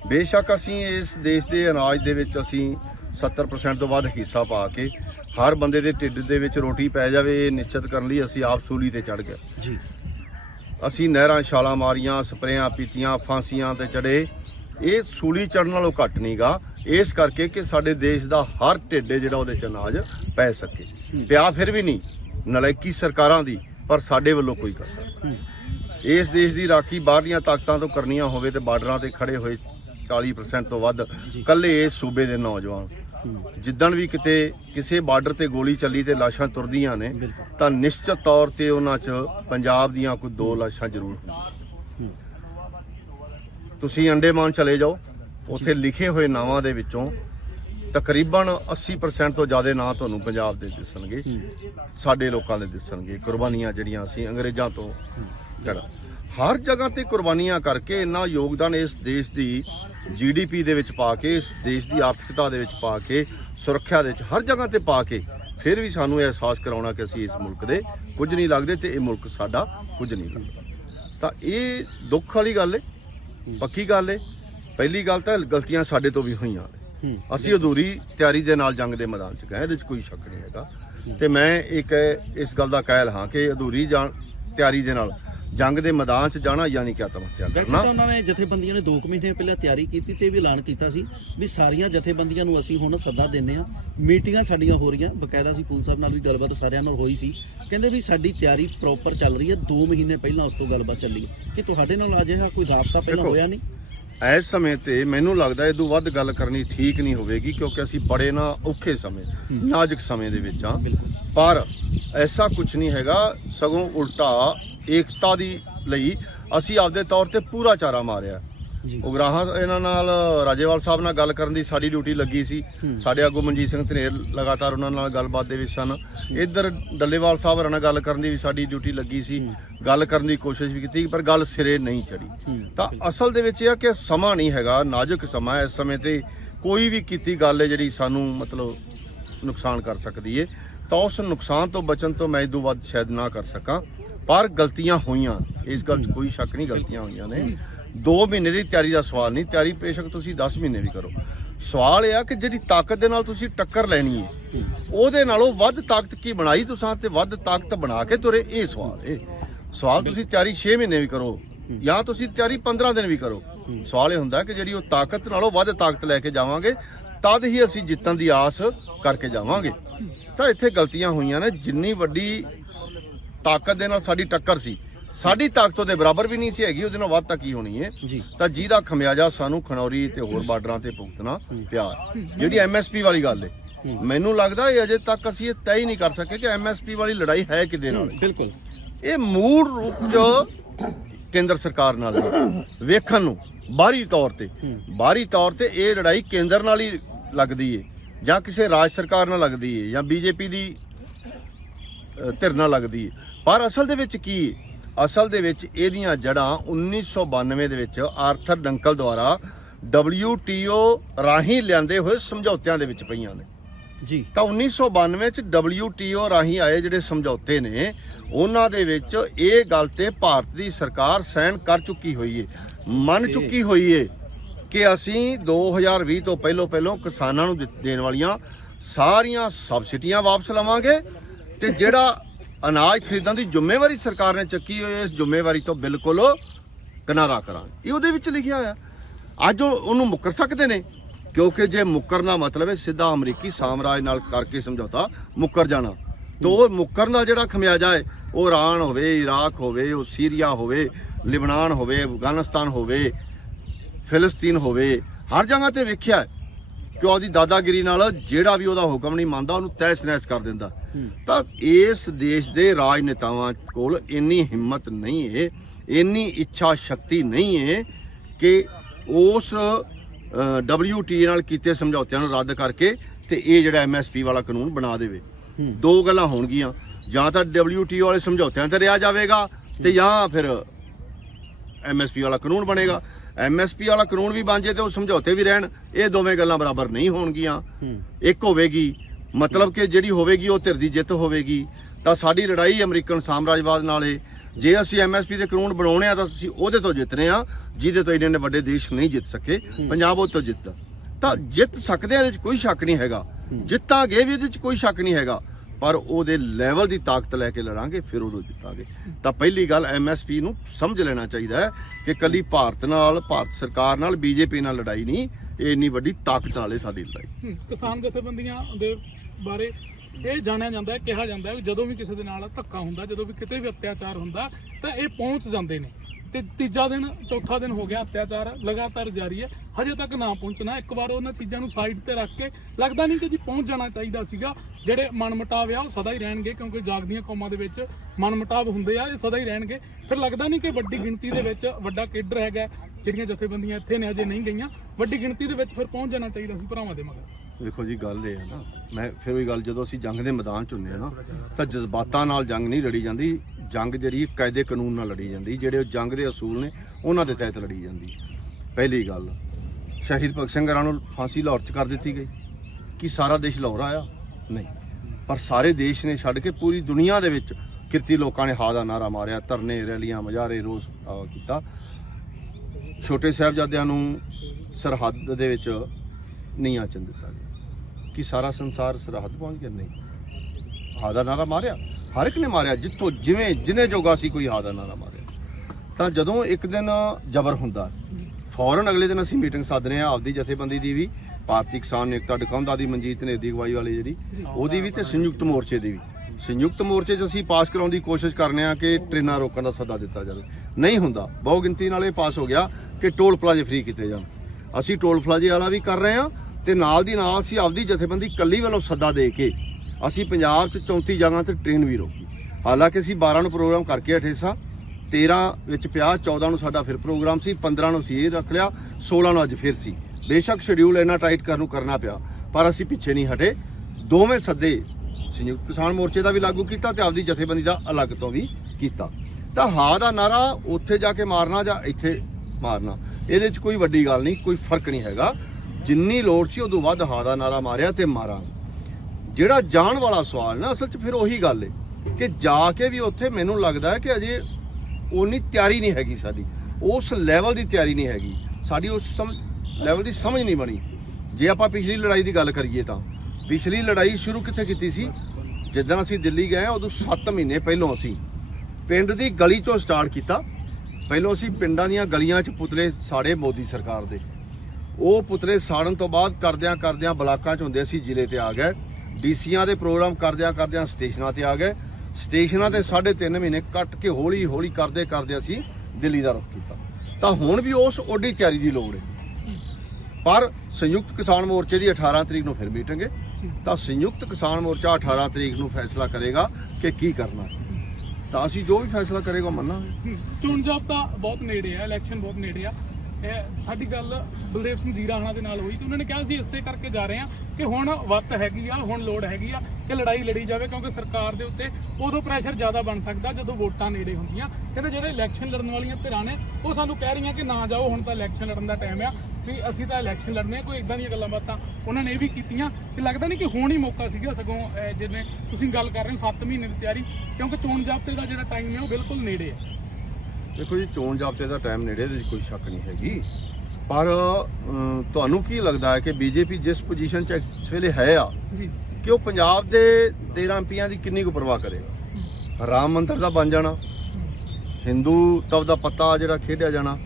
ਬੇਸ਼ੱਕ ਅਸੀਂ ਇਸ ਦੇਸ਼ ਦੇ ਅਨਾਜ ਦੇ ਵਿੱਚ ਅਸੀਂ 70% ਤੋਂ ਵੱਧ ਹਿੱਸਾ ਪਾ ਕੇ ਹਰ ਬੰਦੇ ਦੇ ਢਿੱਡ ਦੇ ਵਿੱਚ ਰੋਟੀ ਪੈ ਜਾਵੇ ਇਹ ਨਿਸ਼ਚਿਤ ਕਰਨ ਲਈ ਅਸੀਂ ਆਪ ਸੂਲੀ ਤੇ ਚੜ ਗਏ। ਜੀ। ਅਸੀਂ ਨਹਿਰਾਂ ਛਾਲਾਂ ਮਾਰੀਆਂ ਸਪਰੇਆਂ ਪੀਤੀਆਂ ਫਾਂਸੀਆਂ ਤੇ ਚੜੇ ਇਹ ਸੂਲੀ ਚੜਨ ਨਾਲੋਂ ਘੱਟ ਨਹੀਂਗਾ। ਇਸ ਕਰਕੇ ਕਿ ਸਾਡੇ ਦੇਸ਼ ਦਾ ਹਰ ਢਿੱਡੇ ਜਿਹੜਾ ਉਹਦੇ ਚ ਅਨਾਜ ਪੈ ਸਕੇ। ਪਿਆ ਫਿਰ ਵੀ ਨਹੀਂ। ਨਲਾਇਕੀ ਸਰਕਾਰਾਂ ਦੀ ਪਰ ਸਾਡੇ ਵੱਲੋਂ ਕੋਈ ਕਸਰ ਇਸ ਦੇਸ਼ ਦੀ ਰਾਖੀ ਬਾਹਰਲੀਆਂ ਤਾਕਤਾਂ ਤੋਂ ਕਰਨੀਆਂ ਹੋਵੇ ਤੇ ਬਾਰਡਰਾਂ ਤੇ ਖੜੇ ਹੋਏ 40% ਤੋਂ ਵੱਧ ਕੱਲੇ ਇਸ ਸੂਬੇ ਦੇ ਨੌਜਵਾਨ। ਜਿੱਦਣ ਵੀ ਕਿਤੇ ਕਿਸੇ ਬਾਰਡਰ ਤੇ ਗੋਲੀ ਚੱਲੀ ਤੇ ਲਾਸ਼ਾਂ ਤੁਰਦੀਆਂ ਨੇ ਤਾਂ ਨਿਸ਼ਚਿਤ ਤੌਰ ਤੇ ਉਹਨਾਂ 'ਚ ਪੰਜਾਬ ਦੀਆਂ ਕੋਈ ਦੋ ਲਾਸ਼ਾਂ ਜ਼ਰੂਰ ਹੁੰਦੀਆਂ। ਤੁਸੀਂ ਅੰਡੇਮਾਨ ਚਲੇ ਜਾਓ। ਉੱਥੇ ਲਿਖੇ ਹੋਏ ਨਾਵਾਂ ਦੇ ਵਿੱਚੋਂ ਤਕਰੀਬਨ 80% ਤੋਂ ਜ਼ਿਆਦਾ ਨਾਂ ਤੁਹਾਨੂੰ ਪੰਜਾਬ ਦੇ ਦਿਸਣਗੇ। ਸਾਡੇ ਲੋਕਾਂ ਦੇ ਦਿਸਣਗੇ। ਕੁਰਬਾਨੀਆਂ ਜਿਹੜੀਆਂ ਅਸੀਂ ਅੰਗਰੇਜ਼ਾਂ ਤੋਂ ਜਿਹੜਾ ਹਰ ਜਗ੍ਹਾ ਤੇ ਕੁਰਬਾਨੀਆਂ ਕਰਕੇ ਇੰਨਾ ਯੋਗਦਾਨ ਇਸ ਦੇਸ਼ ਦੀ ਜੀਡੀਪੀ ਦੇ ਵਿੱਚ ਪਾ ਕੇ ਇਸ ਦੇਸ਼ ਦੀ ਆਰਥਿਕਤਾ ਦੇ ਵਿੱਚ ਪਾ ਕੇ ਸੁਰੱਖਿਆ ਦੇ ਵਿੱਚ ਹਰ ਜਗ੍ਹਾ ਤੇ ਪਾ ਕੇ ਫਿਰ ਵੀ ਸਾਨੂੰ ਇਹ ਅਹਿਸਾਸ ਕਰਾਉਣਾ ਕਿ ਅਸੀਂ ਇਸ ਮੁਲਕ ਦੇ ਕੁਝ ਨਹੀਂ ਲੱਗਦੇ ਤੇ ਇਹ ਮੁਲਕ ਸਾਡਾ ਕੁਝ ਨਹੀਂ ਲੱਗਦਾ। ਤਾਂ ਇਹ ਦੁੱਖ ਵਾਲੀ ਗੱਲ ਹੈ ਪੱਕੀ ਗੱਲ ਹੈ ਪਹਿਲੀ ਗੱਲ ਤਾਂ ਗਲਤੀਆਂ ਸਾਡੇ ਤੋਂ ਵੀ ਹੋਈਆਂ ਅਸੀਂ ਅਧੂਰੀ ਤਿਆਰੀ ਦੇ ਨਾਲ ਜੰਗ ਦੇ ਮੈਦਾਨ 'ਚ ਗਏ ਇਹਦੇ 'ਚ ਕੋਈ ਸ਼ੱਕ ਨਹੀਂ ਹੈਗਾ। ਤੇ ਮੈਂ ਇੱਕ ਇਸ ਗੱਲ ਦਾ ਕਾਇਲ ਹਾਂ ਕਿ ਅਧੂਰੀ ਜਾਣ ਤਿਆਰੀ ਦੇ ਨਾਲ ਜੰਗ ਦੇ ਮੈਦਾਨ 'ਚ ਜਾਣਾ ਯਾਨੀ ਕਿ ਆਤਮ ਹੱਤਿਆ ਵੈਸੇ ਕਰਨਾ। ਤਾਂ ਉਹਨਾਂ ਨੇ ਜਥੇਬੰਦੀਆਂ ਨੇ 2 ਮਹੀਨੇ ਪਹਿਲਾਂ ਤਿਆਰੀ ਕੀਤੀ ਤੇ ਇਹ ਵੀ ਐਲਾਨ ਕੀਤਾ ਸੀ ਵੀ ਸਾਰੀਆਂ ਜਥੇਬੰਦੀਆਂ ਨੂੰ ਅਸੀਂ ਹੁਣ ਸੱਦਾ ਦਿੰਨੇ ਆ ਮੀਟਿੰਗਾਂ ਸਾਡੀਆਂ ਹੋ ਰਹੀਆਂ ਬਕਾਇਦਾ ਸੀ ਪੁਲਿਸ ਸਾਹਿਬ ਨਾਲ ਵੀ ਗੱਲਬਾਤ ਸਾਰਿਆਂ ਨਾਲ ਹੋਈ ਸੀ। ਕਹਿੰਦੇ ਵੀ ਸਾਡੀ ਤਿਆਰੀ ਪ੍ਰੋਪਰ ਚੱਲ ਰਹੀ ਹੈ 2 ਮਹੀਨੇ ਪਹਿਲਾਂ ਉਸ ਤੋਂ ਗੱਲਬਾਤ ਚੱਲੀ ਕਿ ਤੁਹਾਡੇ ਨਾਲ ਅਜਿਹਾ ਕੋਈ ਰਾਬਤਾ ਪਹਿਲਾਂ ਦੇਖੋ, ਹੋਇਆ ਨਹੀਂ? ਇਸ ਸਮੇਂ ਤੇ ਮੈਨੂੰ ਲੱਗਦਾ ਇਹ ਤੋਂ ਵੱਧ ਗੱਲ ਕਰਨੀ ਠੀਕ ਨਹੀਂ ਹੋਵੇਗੀ ਕਿਉਂਕਿ ਅਸੀਂ ਬੜੇ ਨਾ ਔਖੇ ਸਮੇਂ ਨਾਜ਼ੁਕ ਸਮੇਂ ਦੇ ਵਿੱਚ ਬਿਲਕੁਲ। ਪਰ ਐਸਾ ਕੁਝ ਨਹੀਂ ਹੈਗਾ ਸਗੋਂ ਉਲਟਾ ਏਕਤਾ ਦੀ ਲਈ ਅਸੀਂ ਆਪਦੇ ਤੌਰ ਤੇ ਪੂਰਾ ਚਾਰਾ ਮਾਰਿਆ। ਉਗਰਾਹਾਂ ਇਹਨਾਂ ਨਾਲ ਰਾਜੇਵਾਲ ਸਾਹਿਬ ਨਾਲ ਗੱਲ ਕਰਨ ਦੀ ਸਾਡੀ ਡਿਊਟੀ ਲੱਗੀ ਸੀ। ਸਾਡੇ ਆਗੂ ਮਨਜੀਤ ਸਿੰਘ ਧਨੇਰ ਲਗਾਤਾਰ ਉਹਨਾਂ ਨਾਲ ਗੱਲਬਾਤ ਦੇ ਵਿੱਚ ਸਨ। ਇੱਧਰ ਡੱਲੇਵਾਲ ਸਾਹਿਬ ਨਾਲ ਗੱਲ ਕਰਨ ਦੀ ਵੀ ਸਾਡੀ ਡਿਊਟੀ ਲੱਗੀ ਸੀ। ਗੱਲ ਕਰਨ ਦੀ ਕੋਸ਼ਿਸ਼ ਵੀ ਕੀਤੀ ਪਰ ਗੱਲ ਸਿਰੇ ਨਹੀਂ ਚੜੀ ਤਾਂ ਅਸਲ ਦੇ ਵਿੱਚ ਇਹ ਆ ਕਿ ਸਮਾਂ ਨਹੀਂ ਹੈਗਾ ਨਾਜ਼ੁਕ ਸਮਾਂ ਇਸ ਸਮੇਂ ਤੇ ਕੋਈ ਵੀ ਕੀਤੀ ਗੱਲ ਹੈ ਜਿਹੜੀ ਸਾਨੂੰ ਮਤਲਬ ਨੁਕਸਾਨ ਕਰ ਸਕਦੀ ਹੈ। ਤਾਂ ਉਸ ਨੁਕਸਾਨ ਤੋਂ ਬਚਣ ਤੋਂ ਮੈਂ ਇਦੋਂ ਵੱਧ ਸ਼ਾਇਦ ਨਾ ਕਰ ਸਕਾਂ। ਪਰ ਗਲਤੀਆਂ ਹੋਈਆਂ। ਇਸ ਗੱਲ 'ਚ ਕੋਈ ਸ਼ੱਕ ਨਹੀਂ, ਗਲਤੀਆਂ ਹੋਈਆਂ ਨੇ। 2 ਮਹੀਨੇ ਦੀ ਤਿਆਰੀ ਦਾ ਸਵਾਲ ਨਹੀਂ, ਤਿਆਰੀ ਬੇਸ਼ੱਕ ਤੁਸੀਂ 10 ਮਹੀਨੇ ਵੀ ਕਰੋ। ਸਵਾਲ ਇਹ ਆ ਕਿ ਜਿਹੜੀ ਤਾਕਤ ਦੇ ਨਾਲ ਤੁਸੀਂ ਟੱਕਰ ਲੈਣੀ ਹੈ ਉਹਦੇ ਨਾਲੋਂ ਵੱਧ ਤਾਕਤ ਕੀ ਬਣਾਈ ਤੁਸੀਂ ਤੇ ਵੱਧ ਤਾਕਤ ਬਣਾ ਕੇ ਤੁਰੇ? ਇਹ ਸਵਾਲ ਇਹ ਸਵਾਲ ਤੁਸੀਂ ਤਿਆਰੀ 6 ਮਹੀਨੇ ਵੀ ਕਰੋ, ਜਾਂ ਤੁਸੀਂ ਤਿਆਰੀ 15 ਦਿਨ ਵੀ ਕਰੋ। ਸਵਾਲ ਇਹ ਹੁੰਦਾ ਕਿ ਜਿਹੜੀ ਉਹ ਤਾਕਤ ਨਾਲੋਂ ਵੱਧ ਤਾਕਤ ਲੈ ਕੇ ਜਾਵਾਂਗੇ, ਤਦ ਹੀ ਅਸੀਂ ਜਿੱਤਣ ਦੀ ਆਸ ਕਰਕੇ ਜਾਵਾਂਗੇ। ਤਾਂ ਇੱਥੇ ਗਲਤੀਆਂ ਹੋਈਆਂ ਨੇ, ਜਿੰਨੀ ਵੱਡੀ ਤਾਕਤ ਦੇ ਨਾਲ ਸਾਡੀ ਟੱਕਰ ਸੀ। ਸਾਡੀ ਤਾਕਤ ਉਹਦੇ ਬਰਾਬਰ ਵੀ ਨਹੀਂ ਸੀ ਹੈਗੀ ਉਹਦੇ ਨਾਲ ਵੱਧ ਤਾਂ ਕੀ ਹੋਣੀ ਹੈ ਜੀ। ਤਾਂ ਜਿਹਦਾ ਖਮਿਆਜਾ ਸਾਨੂੰ ਖਨੌਰੀ ਤੇ ਹੋਰ ਬਾਰਡਰਾਂ ਤੇ ਭੁਗਤਣਾ ਪਿਆ। ਜਿਹੜੀ ਐਮਐਸਪੀ ਵਾਲੀ ਗੱਲ ਹੈ। ਮੈਨੂੰ ਲੱਗਦਾ ਇਹ ਅਜੇ ਤੱਕ ਅਸੀਂ ਇਹ ਤੈਅ ਹੀ ਨਹੀਂ ਕਰ ਸਕੇ ਕਿ ਐਮਐਸਪੀ ਵਾਲੀ ਲੜਾਈ ਹੈ ਕਿਹਦੇ ਨਾਲ। ਬਿਲਕੁਲ। ਇਹ ਮੂਲ ਰੂਪ ਚ ਕੇਂਦਰ ਸਰਕਾਰ ਨਾਲ ਹੈ। ਵੇਖਣ ਨੂੰ ਬਾਹਰੀ ਤੌਰ ਤੇ। ਬਾਹਰੀ ਤੌਰ ਤੇ ਇਹ ਲੜਾਈ ਕੇਂਦਰ ਨਾਲ ਹੀ ਲੱਗਦੀ ਏ। ਜਾਂ ਕਿਸੇ ਰਾਜ ਸਰਕਾਰ ਨਾਲ ਲੱਗਦੀ ਏ ਜਾਂ ਬੀਜੇਪੀ ਦੀ ਧਿਰ ਨਾਲ ਲੱਗਦੀ ਏ। ਪਰ ਅਸਲ ਦੇ ਵਿੱਚ ਕੀ? ਅਸਲ ਦੇ ਵਿੱਚ ਇਹਦੀਆਂ ਜੜਾਂ 1992 ਦੇ ਵਿੱਚ ਆਰਥਰ ਡੰਕਲ ਦੁਆਰਾ WTO ਰਾਹੀਂ ਲਿਆਂਦੇ ਹੋਏ ਸਮਝੌਤਿਆਂ ਦੇ ਵਿੱਚ ਪਈਆਂ ਨੇ। ਜੀ। ਤਾਂ 1992 ਚ WTO ਰਾਹੀਂ ਆਏ ਜਿਹੜੇ ਸਮਝੌਤੇ ਨੇ ਉਹਨਾਂ ਦੇ ਵਿੱਚ ਇਹ ਗੱਲ ਤੇ ਭਾਰਤ ਦੀ ਸਰਕਾਰ ਸਾਈਨ ਕਰ ਚੁੱਕੀ ਹੋਈ ਏ। ਮੰਨ ਚੁੱਕੀ ਹੋਈ ਏ ਕਿ ਅਸੀਂ 2020 ਤੋਂ ਪਹਿਲਾਂ ਪਹਿਲਾਂ ਕਿਸਾਨਾਂ ਨੂੰ ਦੇਣ ਵਾਲੀਆਂ ਸਾਰੀਆਂ ਸਬਸਿਡੀਆਂ ਵਾਪਸ ਲਵਾਂਗੇ ਤੇ ਜਿਹੜਾ ਅਨਾਜ ਖਰੀਦਣ ਦੀ ਜ਼ਿੰਮੇਵਾਰੀ ਸਰਕਾਰ ਨੇ ਚੱਕੀ ਹੋਈ ਇਸ ਜ਼ਿੰਮੇਵਾਰੀ ਤੋਂ ਬਿਲਕੁਲ ਕਿਨਾਰਾ ਕਰਾਂਗੇ। ਇਹ ਉਹਦੇ ਵਿੱਚ ਲਿਖਿਆ ਹੋਇਆ। ਅੱਜ ਉਹ ਉਹਨੂੰ ਮੁੱਕਰ ਸਕਦੇ ਨੇ, ਕਿਉਂਕਿ ਜੇ ਮੁੱਕਰਨ ਦਾ ਮਤਲਬ ਹੈ ਸਿੱਧਾ ਅਮਰੀਕੀ ਸਾਮਰਾਜ ਨਾਲ ਕਰਕੇ ਸਮਝੌਤਾ ਮੁੱਕਰ ਜਾਣਾ। ਤੋਂ ਉਹ ਮੁੱਕਰਨ ਦਾ ਜਿਹੜਾ ਖਮਿਆਜਾ ਹੈ, ਉਹ ਇਰਾਨ ਹੋਵੇ, ਇਰਾਕ ਹੋਵੇ, ਉਹ ਸੀਰੀਆ ਹੋਵੇ, ਲਿਬਨਾਨ ਹੋਵੇ, ਅਫਗਾਨਿਸਤਾਨ ਹੋਵੇ, ਫਿਲਸਤੀਨ ਹੋਵੇ, ਹਰ ਜਗ੍ਹਾ ਤੇ ਵੇਖਿਆ ਕਿ ਉਹਦੀ ਦਾਦਾਗਿਰੀ ਨਾਲ ਜਿਹੜਾ ਵੀ ਉਹਦਾ ਹੁਕਮ ਨਹੀਂ ਮੰਨਦਾ ਉਹਨੂੰ ਤਹਿਸ ਨਹਿਸ ਕਰ ਦਿੰਦਾ। ਤਾਂ ਇਸ ਦੇਸ਼ ਦੇ ਰਾਜਨੇਤਾਵਾਂ ਕੋਲ ਇੰਨੀ ਹਿੰਮਤ ਨਹੀਂ ਹੈ ਇੰਨੀ ਇੱਛਾ ਸ਼ਕਤੀ ਨਹੀਂ ਹੈ ਕਿ ਉਸ WTO ਨਾਲ ਕੀਤੇ ਸਮਝੌਤਿਆਂ ਨੂੰ ਰੱਦ ਕਰਕੇ ਤੇ ਇਹ ਜਿਹੜਾ MSP ਵਾਲਾ ਕਾਨੂੰਨ ਬਣਾ ਦੇਵੇ। ਦੋ ਗੱਲਾਂ ਹੋਣਗੀਆਂ। ਜਾਂ ਤਾਂ WTO ਵਾਲੇ ਸਮਝੌਤਿਆਂ ਤੇ ਰਿਹਾ ਜਾਵੇਗਾ ਤੇ ਜਾਂ ਫਿਰ ਐਮਐਸਪੀ ਵਾਲਾ ਕਾਨੂੰਨ ਬਣੇਗਾ। ਐਮਐਸਪੀ ਵਾਲਾ ਕਾਨੂੰਨ ਵੀ ਬਣ ਜੇ ਤੇ ਉਹ ਸਮਝੌਤੇ ਵੀ ਰਹਿਣ ਇਹ ਦੋਵੇਂ ਗੱਲਾਂ ਬਰਾਬਰ ਨਹੀਂ ਹੋਣਗੀਆਂ। ਇੱਕ ਹੋਵੇਗੀ ਮਤਲਬ ਕਿ ਜਿਹੜੀ ਹੋਵੇਗੀ ਉਹ ਧਿਰ ਦੀ ਜਿੱਤ ਹੋਵੇਗੀ। ਤਾਂ ਸਾਡੀ ਲੜਾਈ ਅਮਰੀਕਨ ਸਾਮਰਾਜਵਾਦ ਨਾਲ ਏ ਜੇ ਅਸੀਂ ਐਮਐਸਪੀ ਦੇ ਕਾਨੂੰਨ ਬਣਾਉਣੇ ਆ ਤਾਂ ਅਸੀਂ ਉਹਦੇ ਤੋਂ ਜਿੱਤਨੇ ਆ ਜਿਹਦੇ ਤੋਂ ਇੰਨੇ ਇੰਨੇ ਵੱਡੇ ਦੇਸ਼ ਨਹੀਂ ਜਿੱਤ ਸਕੇ ਪੰਜਾਬ ਉਹ ਤੋਂ ਜਿੱਤਦਾ। ਤਾਂ ਜਿੱਤ ਸਕਦੇ ਆ ਇਹਦੇ ਵਿੱਚ ਕੋਈ ਸ਼ੱਕ ਨਹੀਂ ਹੈਗਾ। ਜਿੱਤਾਂਗੇ ਵੀ ਇਹਦੇ ਵਿੱਚ ਕੋਈ ਸ਼ੱਕ ਨਹੀਂ ਹੈਗਾ। ਪਰ ਉਹਦੇ ਲੈਵਲ ਦੀ ਤਾਕਤ ਲੈ ਕੇ ਲੜਾਂਗੇ, ਫਿਰ ਉਦੋਂ ਜਿੱਤਾਂਗੇ। ਤਾਂ ਪਹਿਲੀ ਗੱਲ ਐਮਐਸਪੀ ਨੂੰ ਸਮਝ ਲੈਣਾ ਚਾਹੀਦਾ ਹੈ ਕਿ ਕੱਲੀ ਭਾਰਤ ਨਾਲ, ਭਾਰਤ ਸਰਕਾਰ ਨਾਲ ਬੀਜੇਪੀ ਨਾਲ ਲੜਾਈ ਨਹੀਂ, ਇਹ ਇੰਨੀ ਵੱਡੀ ਤਾਕਤ ਨਾਲ ਹੈ ਸਾਡੀ ਲੜਾਈ। ਕਿਸਾਨ ਜਥੇਬੰਦੀਆਂ ਦੇ ਬਾਰੇ ਇਹ ਜਾਣਿਆ ਜਾਂਦਾ ਹੈ, ਕਿਹਾ ਜਾਂਦਾ ਹੈ ਵੀ ਜਦੋਂ ਵੀ ਕਿਸੇ ਦੇ ਨਾਲ ਧੱਕਾ ਹੁੰਦਾ, ਜਦੋਂ ਵੀ ਕਿਤੇ ਵੀ ਅਤਿਆਚਾਰ ਹੁੰਦਾ, ਤਾਂ ਇਹ ਪਹੁੰਚ ਜਾਂਦੇ ਨੇ। ਤੇ ਤੀਜਾ ਦਿਨ, ਚੌਥਾ ਦਿਨ ਹੋ ਗਿਆ ਅਤਿਆਚਾਰ ਲਗਾਤਾਰ ਜਾਰੀ ਹੈ। ਹਜੇ ਤੱਕ ਨਾ ਪਹੁੰਚਣਾ। ਇੱਕ ਵਾਰ ਉਹਨਾਂ ਚੀਜ਼ਾਂ ਨੂੰ ਸਾਈਡ ਤੇ ਰੱਖ ਕੇ ਲੱਗਦਾ ਨਹੀਂ ਕਿ ਜੀ ਪਹੁੰਚ ਜਾਣਾ ਚਾਹੀਦਾ ਸੀਗਾ। ਜਿਹੜੇ ਮਨਮਟਾਵ ਆ, ਉਹ ਸਦਾ ਹੀ ਰਹਿਣਗੇ ਕਿਉਂਕਿ ਜਾਗਦੀਆਂ ਕੌਮਾਂ ਦੇ ਵਿੱਚ ਮਨਮਟਾਵ ਹੁੰਦੇ ਆ, ਇਹ ਸਦਾ ਹੀ ਰਹਿਣਗੇ। ਫਿਰ ਲੱਗਦਾ ਨਹੀਂ ਕਿ ਵੱਡੀ ਗਿਣਤੀ ਦੇ ਵਿੱਚ ਵੱਡਾ ਕੇਡਰ ਹੈਗਾ, ਜਿਹੜੀਆਂ ਜਥੇਬੰਦੀਆਂ ਇੱਥੇ ਨੇ, ਅਜੇ ਨਹੀਂ ਗਈਆਂ। ਵੱਡੀ ਗਿਣਤੀ ਦੇ ਵਿੱਚ ਫਿਰ ਪਹੁੰਚ ਜਾਣਾ ਚਾਹੀਦਾ ਸੀ ਭਰਾਵਾਂ ਦੇ ਮਗਰ। ਵੇਖੋ ਜੀ, ਗੱਲ ਇਹ ਹੈ ਨਾ, ਮੈਂ ਫਿਰ ਉਹੀ ਗੱਲ, ਜਦੋਂ ਅਸੀਂ ਜੰਗ ਦੇ ਮੈਦਾਨ 'ਚ ਹੁੰਦੇ ਆ ਨਾ, ਤਾਂ ਜਜ਼ਬਾਤਾਂ ਨਾਲ ਜੰਗ ਨਹੀਂ ਲੜੀ ਜਾਂਦੀ, ਜੰਗ ਜਿਹੜੀ ਕਾਇਦੇ ਕਾਨੂੰਨ ਨਾਲ ਲੜੀ ਜਾਂਦੀ, ਜਿਹੜੇ ਉਹ ਜੰਗ ਦੇ ਅਸੂਲ ਨੇ, ਉਹਨਾਂ ਦੇ ਤਹਿਤ ਲੜੀ ਜਾਂਦੀ। ਪਹਿਲੀ ਗੱਲ, ਸ਼ਹੀਦ ਭਗਤ ਸਿੰਘ ਹਰਾਂ ਨੂੰ ਫਾਂਸੀ ਲਾਹੌਰ 'ਚ ਕਰ ਦਿੱਤੀ ਗਈ। ਕਿ ਸਾਰਾ ਦੇਸ਼ ਲਾਹੌਰ ਆਇਆ? ਨਹੀਂ। ਪਰ ਸਾਰੇ ਦੇਸ਼ ਨੇ ਛੱਡ ਕੇ ਪੂਰੀ ਦੁਨੀਆ ਦੇ ਵਿੱਚ ਕਿਰਤੀ ਲੋਕਾਂ ਨੇ ਹਾ ਦਾ ਨਾਰਾ ਮਾਰਿਆ, ਧਰਨੇ, ਰੈਲੀਆਂ, ਮਜ਼ਾਰੇ ਰੋਸ ਕੀਤਾ। ਛੋਟੇ ਸਾਹਿਬਜ਼ਾਦਿਆਂ ਨੂੰ ਸਰਹੱਦ ਦੇ ਵਿੱਚ ਨਹੀਂ ਆਚਨ ਦਿੱਤਾ। ਕਿ ਸਾਰਾ ਸੰਸਾਰ ਸਰਹੱਦ ਪਹੁੰਚ ਗਿਆ? ਨਹੀਂ। ਹਾ ਦਾ ਨਾਰਾ ਮਾਰਿਆ। ਹਰ ਇੱਕ ਨੇ ਮਾਰਿਆ। ਜਿੱਥੋਂ ਜਿਵੇਂ ਜਿਨੇ ਜੋਗਾ ਸੀ ਕੋਈ ਹਾ ਦਾ ਨਾਰਾ ਮਾਰਿਆ। ਤਾਂ ਜਦੋਂ ਇੱਕ ਦਿਨ ਜ਼ਬਰ ਹੁੰਦਾ ਫੌਰਨ ਅਗਲੇ ਦਿਨ ਅਸੀਂ ਮੀਟਿੰਗ ਸੱਦ ਰਹੇ ਹਾਂ ਆਪਦੀ ਜਥੇਬੰਦੀ ਦੀ ਵੀ। ਭਾਰਤੀ ਕਿਸਾਨ ਏਕਤਾ ਡਕੌਂਦਾ ਦੀ ਮਨਜੀਤ ਨੇ ਦੀ ਅਗਵਾਈ ਵਾਲੀ ਜਿਹੜੀ ਉਹਦੀ ਵੀ ਤੇ ਸੰਯੁਕਤ ਮੋਰਚੇ ਦੀ ਵੀ। ਸੰਯੁਕਤ ਮੋਰਚੇ 'ਚ ਅਸੀਂ ਪਾਸ ਕਰਾਉਣ ਦੀ ਕੋਸ਼ਿਸ਼ ਕਰਨੇ ਆ ਕਿ ਟ੍ਰੇਨਾਂ ਰੋਕਣ ਦਾ ਸੱਦਾ ਦਿੱਤਾ ਜਾਵੇ। ਨਹੀਂ ਹੁੰਦਾ। ਬਹੁ ਗਿਣਤੀ ਨਾਲ ਇਹ ਪਾਸ ਹੋ ਗਿਆ ਕਿ ਟੋਲ ਪਲਾਜ਼ੇ ਫ੍ਰੀ ਕੀਤੇ ਜਾਣ। ਅਸੀਂ ਟੋਲ ਪਲਾਜ਼ੇ ਵਾਲਾ ਵੀ ਕਰ ਰਹੇ ਹਾਂ। ਤੇ ਨਾਲ ਦੀ ਨਾਲ ਅਸੀਂ ਆਪਦੀ ਜਥੇਬੰਦੀ ਕੱਲੀ ਵੱਲੋਂ ਸੱਦਾ ਦੇ ਕੇ ਅਸੀਂ ਪੰਜਾਬ 'ਚ 34 ਜਗ੍ਹਾ ਤੇ ਟ੍ਰੇਨ ਵੀ ਰੋਕੀ। ਹਾਲਾਂਕਿ ਅਸੀਂ 12 ਨੂੰ ਪ੍ਰੋਗਰਾਮ ਕਰਕੇ ਹਟੇ ਸਾਂ 13 ਵਿੱਚ ਪਿਆ 14 ਨੂੰ ਸਾਡਾ ਫਿਰ ਪ੍ਰੋਗਰਾਮ ਸੀ 15 ਨੂੰ ਅਸੀਂ ਇਹ ਰੱਖ ਲਿਆ 16 ਨੂੰ ਅੱਜ ਫਿਰ ਸੀ। ਬੇਸ਼ੱਕ ਸ਼ਡਿਊਲ ਇੰਨਾ ਟਾਈਟ ਕਰਨ ਨੂੰ ਕਰਨਾ ਪਿਆ, ਪਰ ਅਸੀਂ ਪਿੱਛੇ ਨਹੀਂ ਹਟੇ। ਦੋਵੇਂ ਸੱਦੇ ਸੰਯੁਕਤ ਕਿਸਾਨ ਮੋਰਚੇ ਦਾ ਵੀ ਲਾਗੂ ਕੀਤਾ ਤੇ ਆਪਦੀ ਜਥੇਬੰਦੀ ਦਾ ਅਲੱਗ ਤੋਂ ਵੀ ਕੀਤਾ। ਤਾਂ ਹਾਂ ਦਾ ਨਾਰਾ ਉੱਥੇ ਜਾ ਕੇ ਮਾਰਨਾ ਜਾਂ ਇੱਥੇ ਮਾਰਨਾ, ਇਹਦੇ 'ਚ ਕੋਈ ਵੱਡੀ ਗੱਲ ਨਹੀਂ, ਕੋਈ ਫ਼ਰਕ ਨਹੀਂ ਹੈਗਾ। ਜਿੰਨੀ ਲੋੜ ਸੀ ਉਦੋਂ ਵੱਧ ਹਾਂ ਦਾ ਨਾਰਾ ਮਾਰਿਆ ਤੇ ਮਾਰਾਂ। ਜਿਹੜਾ ਜਾਣ ਵਾਲਾ ਸਵਾਲ ਨਾ, ਅਸਲ 'ਚ ਫਿਰ ਉਹੀ ਗੱਲ ਏ ਕਿ ਜਾ ਕੇ ਵੀ ਉੱਥੇ ਮੈਨੂੰ ਲੱਗਦਾ ਹੈ ਕਿ ਅਜੇ ਉਨੀ ਤਿਆਰੀ ਨਹੀਂ ਹੈਗੀ ਸਾਡੀ। ਉਸ ਲੈਵਲ ਦੀ ਤਿਆਰੀ ਨਹੀਂ ਹੈਗੀ। ਸਾਡੀ ਉਸ ਲੈਵਲ ਦੀ ਸਮਝ ਨਹੀਂ ਬਣੀ। ਜੇ ਆਪਾਂ ਪਿਛਲੀ ਲੜਾਈ ਦੀ ਗੱਲ ਕਰੀਏ ਤਾਂ, ਪਿਛਲੀ ਲੜਾਈ ਸ਼ੁਰੂ ਕਿੱਥੇ ਕੀਤੀ ਸੀ? ਜਿੱਦਾਂ ਅਸੀਂ ਦਿੱਲੀ ਗਏ ਉਦੋਂ 7 ਮਹੀਨੇ ਪਹਿਲਾਂ ਅਸੀਂ ਪਿੰਡ ਦੀ ਗਲੀ ਚੋਂ ਸਟਾਰਟ ਕੀਤਾ। ਪਹਿਲਾਂ ਅਸੀਂ ਪਿੰਡਾਂ ਦੀਆਂ ਗਲੀਆਂ 'ਚ ਪੁਤਲੇ ਸਾੜੇ ਮੋਦੀ ਸਰਕਾਰ ਦੇ। ਉਹ ਪੁਤਲੇ ਸਾੜਨ ਤੋਂ ਬਾਅਦ ਕਰਦਿਆਂ ਕਰਦਿਆਂ ਬਲਾਕਾਂ 'ਚ ਹੁੰਦੇ ਸੀ, ਜ਼ਿਲ੍ਹੇ ਤੇ ਆ ਗਏ। ਡੀਸੀਆਂ ਦੇ ਪ੍ਰੋਗਰਾਮ ਕਰਦਿਆਂ ਕਰਦਿਆਂ ਸਟੇਸ਼ਨਾਂ ਤੇ ਆ ਗਏ। ਸਟੇਸ਼ਨਾਂ ਤੇ 3.5 ਮਹੀਨੇ ਕੱਟ ਕੇ ਹੌਲੀ ਹੌਲੀ ਕਰਦੇ ਕਰਦੇ ਅਸੀਂ ਦਿੱਲੀ ਦਾ ਰੁਖ ਕੀਤਾ। ਤਾਂ ਹੁਣ ਵੀ ਉਸ ਓਡੀ ਤਿਆਰੀ ਦੀ ਲੋੜ ਹੈ ਪਰ ਸੰਯੁਕਤ ਕਿਸਾਨ ਮੋਰਚੇ ਦੀ 18 ਤਰੀਕ ਨੂੰ ਫਿਰ ਮੀਟਿੰਗ ਹੈ ਤਾਂ ਸੰਯੁਕਤ ਕਿਸਾਨ ਮੋਰਚਾ 18 ਤਰੀਕ ਨੂੰ ਫੈਸਲਾ ਕਰੇਗਾ ਕਿ ਕੀ ਕਰਨਾ ਹੈ। ਤਾਂ ਅਸੀਂ ਜੋ ਵੀ ਫੈਸਲਾ ਕਰੇਗਾ ਮੰਨਾਂਗੇ। ਚੋਣ ਜਾਬਤਾ ਬਹੁਤ ਨੇੜੇ ਆ, ਇਲੈਕਸ਼ਨ ਬਹੁਤ ਨੇੜੇ ਆ। ਸਾਡੀ ਗੱਲ ਬਲਦੇਵ ਸਿੰਘ ਜੀਰਾ ਹਣਾ ਦੇ ਨਾਲ ਹੋਈ ਤੇ ਉਹਨਾਂ ਨੇ ਕਿਹਾ ਸੀ ਇਸੇ ਕਰਕੇ ਜਾ ਰਹੇ ਆ ਕਿ ਹੁਣ ਵਕਤ ਹੈਗੀ ਆ, ਹੁਣ ਲੋੜ ਹੈਗੀ ਆ ਕਿ ਲੜਾਈ ਲੜੀ ਜਾਵੇ ਕਿਉਂਕਿ ਸਰਕਾਰ ਦੇ ਉੱਤੇ ਉਦੋਂ ਪ੍ਰੈਸ਼ਰ ਜ਼ਿਆਦਾ ਬਣ ਸਕਦਾ ਜਦੋਂ ਵੋਟਾਂ ਨੇੜੇ ਹੁੰਦੀਆਂ। ਕਹਿੰਦੇ ਜਿਹੜੇ ਇਲੈਕਸ਼ਨ ਲੜਨ ਵਾਲੀਆਂ ਧਿਰਾਂ ਨੇ, ਉਹ ਸਾਨੂੰ ਕਹਿ ਰਹੀਆਂ ਕਿ ਨਾ ਜਾਓ, ਹੁਣ ਤਾਂ ਇਲੈਕਸ਼ਨ ਲੜਨ ਦਾ ਟਾਈਮ ਆ। ਵੀ ਅਸੀਂ ਤਾਂ ਇਲੈਕਸ਼ਨ ਲੜਨੇ ਕੋਈ ਇਦਾਂ ਦੀਆਂ ਗੱਲਾਂ ਬਾਤਾਂ ਉਹਨਾਂ ਨੇ ਇਹ ਵੀ ਕੀਤੀਆਂ ਕਿ ਲੱਗਦਾ ਨਹੀਂ ਕਿ ਹੁਣ ਹੀ ਮੌਕਾ ਸੀਗਾ ਸਗੋਂ ਜਿਵੇਂ ਤੁਸੀਂ ਗੱਲ ਕਰ ਰਹੇ ਹੋ 7 ਮਹੀਨੇ ਦੀ ਤਿਆਰੀ, ਕਿਉਂਕਿ ਚੋਣ ਜਾਬਤੇ ਦਾ ਜਿਹੜਾ ਟਾਈਮ ਹੈ ਉਹ ਬਿਲਕੁਲ ਨੇੜੇ ਹੈ ਦੇਖੋ ਜੀ ਚੋਣ ਜਾਬਤੇ ਦਾ ਟਾਈਮ ਨੇੜੇ 'ਚ ਕੋਈ ਸ਼ੱਕ ਨਹੀਂ ਹੈਗੀ। ਪਰ ਤੁਹਾਨੂੰ ਕੀ ਲੱਗਦਾ ਹੈ ਕਿ ਬੀਜੇਪੀ ਜਿਸ ਪੋਜੀਸ਼ਨ 'ਚ ਇਸ ਵੇਲੇ ਹੈ ਆ ਜੀ। ਕਿ ਉਹ ਪੰਜਾਬ ਦੇ 13 ਐਮਪੀਆਂ ਦੀ ਕਿੰਨੀ ਕੁ ਪਰਵਾਹ ਕਰੇਗਾ ਰਾਮ ਮੰਦਿਰ ਦਾ ਬਣ ਜਾਣਾ ਹਿੰਦੂ ਤਵ ਦਾ ਪੱਤਾ ਜਿਹੜਾ ਖੇਡਿਆ ਜਾਣਾ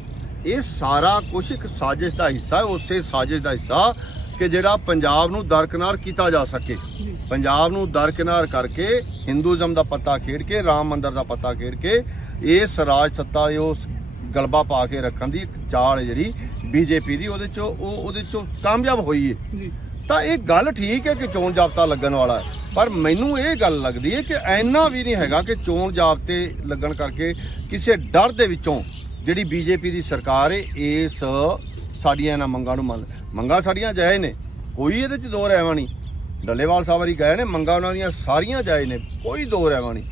ਇਹ ਸਾਰਾ ਕੁਝ ਇੱਕ ਸਾਜ਼ਿਸ਼ ਦਾ ਹਿੱਸਾ ਹੈ ਉਸੇ ਸਾਜ਼ਿਸ਼ ਦਾ ਹਿੱਸਾ ਕਿ ਜਿਹੜਾ ਪੰਜਾਬ ਨੂੰ ਦਰਕਨਾਰ ਕੀਤਾ ਜਾ ਸਕੇ। ਪੰਜਾਬ ਨੂੰ ਦਰਕਨਾਰ ਕਰਕੇ ਹਿੰਦੂਜ਼ਮ ਦਾ ਪੱਤਾ ਖੇਡ ਕੇ ਰਾਮ ਮੰਦਿਰ ਦਾ ਪੱਤਾ ਖੇਡ ਕੇ ਇਸ ਰਾਜ ਸੱਤਾ ਦੇ ਉਸ ਗਲਬਾ ਪਾ ਕੇ ਰੱਖਣ ਦੀ ਇੱਕ ਚਾਲ ਜਿਹੜੀ ਬੀਜੇਪੀ ਦੀ ਉਹਦੇ ਚੋਂ ਉਹ ਉਹਦੇ ਚੋਂ ਕਾਮਯਾਬ ਹੋਈ ਹੈ ਜੀ। ਤਾਂ ਇਹ ਗੱਲ ਠੀਕ ਹੈ ਕਿ ਚੋਣ ਜਾਬਤਾ ਲੱਗਣ ਵਾਲਾ ਹੈ ਪਰ ਮੈਨੂੰ ਇਹ ਗੱਲ ਲੱਗਦੀ ਹੈ ਕਿ ਐਨਾ ਵੀ ਨਹੀਂ ਹੈਗਾ ਕਿ ਚੋਣ ਜਾਬਤੇ ਲੱਗਣ ਕਰਕੇ ਕਿਸੇ ਡਰ ਦੇ ਵਿੱਚੋਂ ਜਿਹੜੀ ਬੀਜੇਪੀ ਦੀ ਸਰਕਾਰ ਹੈ ਇਸ ਸਾਡੀਆਂ ਇਹਨਾਂ ਮੰਗਾਂ ਨੂੰ ਮੰਨ ਮੰਗਾਂ ਸਾਡੀਆਂ ਜਾਇਜ਼ ਨੇ, ਕੋਈ ਇਹਦੇ ਚ ਦੋ ਰਹਿਵਾ ਨਹੀਂ। ਡੱਲੇਵਾਲ ਸਾਹਿਬ ਵਾਰੀ ਗਏ ਨੇ, ਮੰਗਾਂ ਉਹਨਾਂ ਦੀਆਂ ਸਾਰੀਆਂ ਜਾਇਜ਼ ਨੇ, ਕੋਈ ਦੋ ਰਹਿਵਾ ਨਹੀਂ।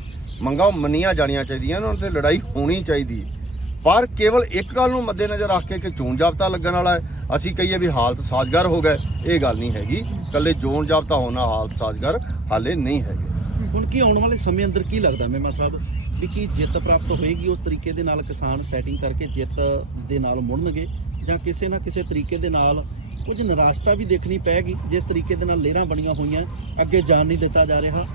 ਮੰਗਾਂ ਉਹ ਮੰਨੀਆਂ ਜਾਣੀਆਂ ਚਾਹੀਦੀਆਂ ਉਹਨਾਂ ਤੇ ਲੜਾਈ ਹੋਣੀ ਚਾਹੀਦੀ ਹੈ। ਪਰ ਕੇਵਲ ਇੱਕ ਗੱਲ ਨੂੰ ਮੱਦੇਨਜ਼ਰ ਰੱਖ ਕੇ ਕਿ ਚੋਣ ਜਾਬਤਾ ਲੱਗਣ ਵਾਲਾ ਹੈ, ਅਸੀਂ ਕਹੀਏ ਵੀ ਹਾਲਤ ਸਾਜ਼ਗਰ ਹੋ ਗਏ, ਇਹ ਗੱਲ ਨਹੀਂ ਹੈਗੀ। ਕੱਲੇ ਚੋਣ ਜਾਬਤਾ ਹੋਣਾ ਹਾਲਤ ਸਾਜ਼ਗਰ ਹਾਲੇ ਨਹੀਂ ਹੈਗੀ। ਹੁਣ ਕੀ ਆਉਣ ਵਾਲੇ ਸਮੇਂ ਅੰਦਰ ਕੀ ਲੱਗਦਾ ਮਹਿਮਾ ਸਾਹਿਬ? ਵੀ ਕੀ ਜਿੱਤ ਪ੍ਰਾਪਤ ਹੋਏਗੀ ਉਸ ਤਰੀਕੇ ਦੇ ਨਾਲ ਕਿਸਾਨ ਸੈਟਿੰਗ ਕਰਕੇ ਜਿੱਤ ਦੇ ਨਾਲ ਮੁੜਨਗੇ? ਜਾਂ ਕਿਸੇ ਨਾ ਕਿਸੇ ਤਰੀਕੇ ਦੇ ਨਾਲ ਕੁਝ ਨਿਰਾਸ਼ਤਾ ਵੀ ਦੇਖਣੀ ਪੈਗੀ ਜਿਸ ਤਰੀਕੇ ਦੇ ਨਾਲ ਲੇਰਾਂ ਬਣੀਆਂ ਹੋਈਆਂ ਅੱਗੇ ਜਾਣ ਨਹੀਂ ਦਿੱਤਾ ਜਾ ਰਿਹਾ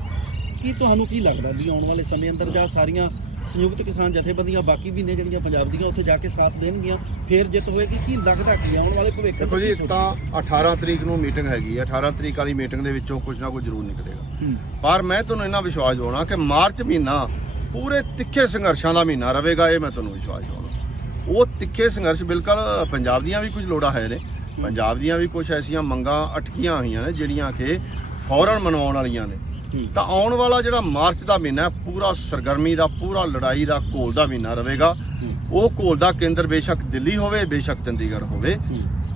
ਕੀ ਤੁਹਾਨੂੰ ਕੀ ਲੱਗਦਾ ਵੀ ਆਉਣ ਵਾਲੇ ਸਮੇਂ ਅੰਦਰ ਜਾਂ ਸਾਰੀਆਂ ਸੰਯੁਕਤ ਕਿਸਾਨ ਜਥੇਬੰਦੀਆਂ ਬਾਕੀ ਵੀ ਨੇ ਜਿਹੜੀਆਂ ਪੰਜਾਬ ਦੀਆਂ ਉੱਥੇ ਜਾ ਕੇ ਸਾਥ ਦੇਣਗੀਆਂ ਫੇਰ ਜਿੱਤ ਹੋਏਗੀ ਕੀ ਲੱਗਦਾ ਕੀ? ਆਉਣ ਵਾਲੇ ਭਵਿੱਖ ਦੇਖੋ ਜੀ? ਤਾਂ 18 ਤਰੀਕ ਨੂੰ ਮੀਟਿੰਗ ਹੈਗੀ ਹੈ 18 ਤਰੀਕ ਵਾਲੀ ਮੀਟਿੰਗ ਦੇ ਵਿੱਚੋਂ ਕੁਝ ਨਾ ਕੁਝ ਜ਼ਰੂਰ ਨਿਕਲੇਗਾ। ਪਰ ਮੈਂ ਤੁਹਾਨੂੰ ਇਹਨਾਂ ਵਿਸ਼ਵਾਸ ਦਿਵਾਉਣਾ ਕਿ ਮਾਰਚ ਮਹੀਨਾ ਪੂਰੇ ਤਿੱਖੇ ਸੰਘਰਸ਼ਾਂ ਦਾ ਮਹੀਨਾ ਰਹੇਗਾ ਇਹ ਮੈਂ ਤੁਹਾਨੂੰ ਵਿਸ਼ਵਾਸ ਦਿਵਾਉਣਾ ਉਹ ਤਿੱਖੇ ਸੰਘਰਸ਼ ਬਿਲਕੁਲ ਪੰਜਾਬ ਦੀਆਂ ਵੀ ਕੁਝ ਲੋੜਾਂ ਹੈ ਨੇ। ਪੰਜਾਬ ਦੀਆਂ ਵੀ ਕੁਝ ਐਸੀਆਂ ਮੰਗਾਂ ਅਟਕੀਆਂ ਹੋਈਆਂ ਨੇ ਜਿਹੜੀਆਂ ਕਿ ਫੌਰਨ ਮਨਾਉਣ ਵਾਲੀਆਂ ਨੇ। ਤਾਂ ਆਉਣ ਵਾਲਾ ਜਿਹੜਾ ਮਾਰਚ ਦਾ ਮਹੀਨਾ ਪੂਰਾ ਸਰਗਰਮੀ ਦਾ ਪੂਰਾ ਲੜਾਈ ਦਾ ਘੋਲ ਦਾ ਮਹੀਨਾ ਰਹੇਗਾ। ਉਹ ਘੋਲ ਦਾ ਕੇਂਦਰ ਬੇਸ਼ੱਕ ਦਿੱਲੀ ਹੋਵੇ ਬੇਸ਼ੱਕ ਚੰਡੀਗੜ੍ਹ ਹੋਵੇ।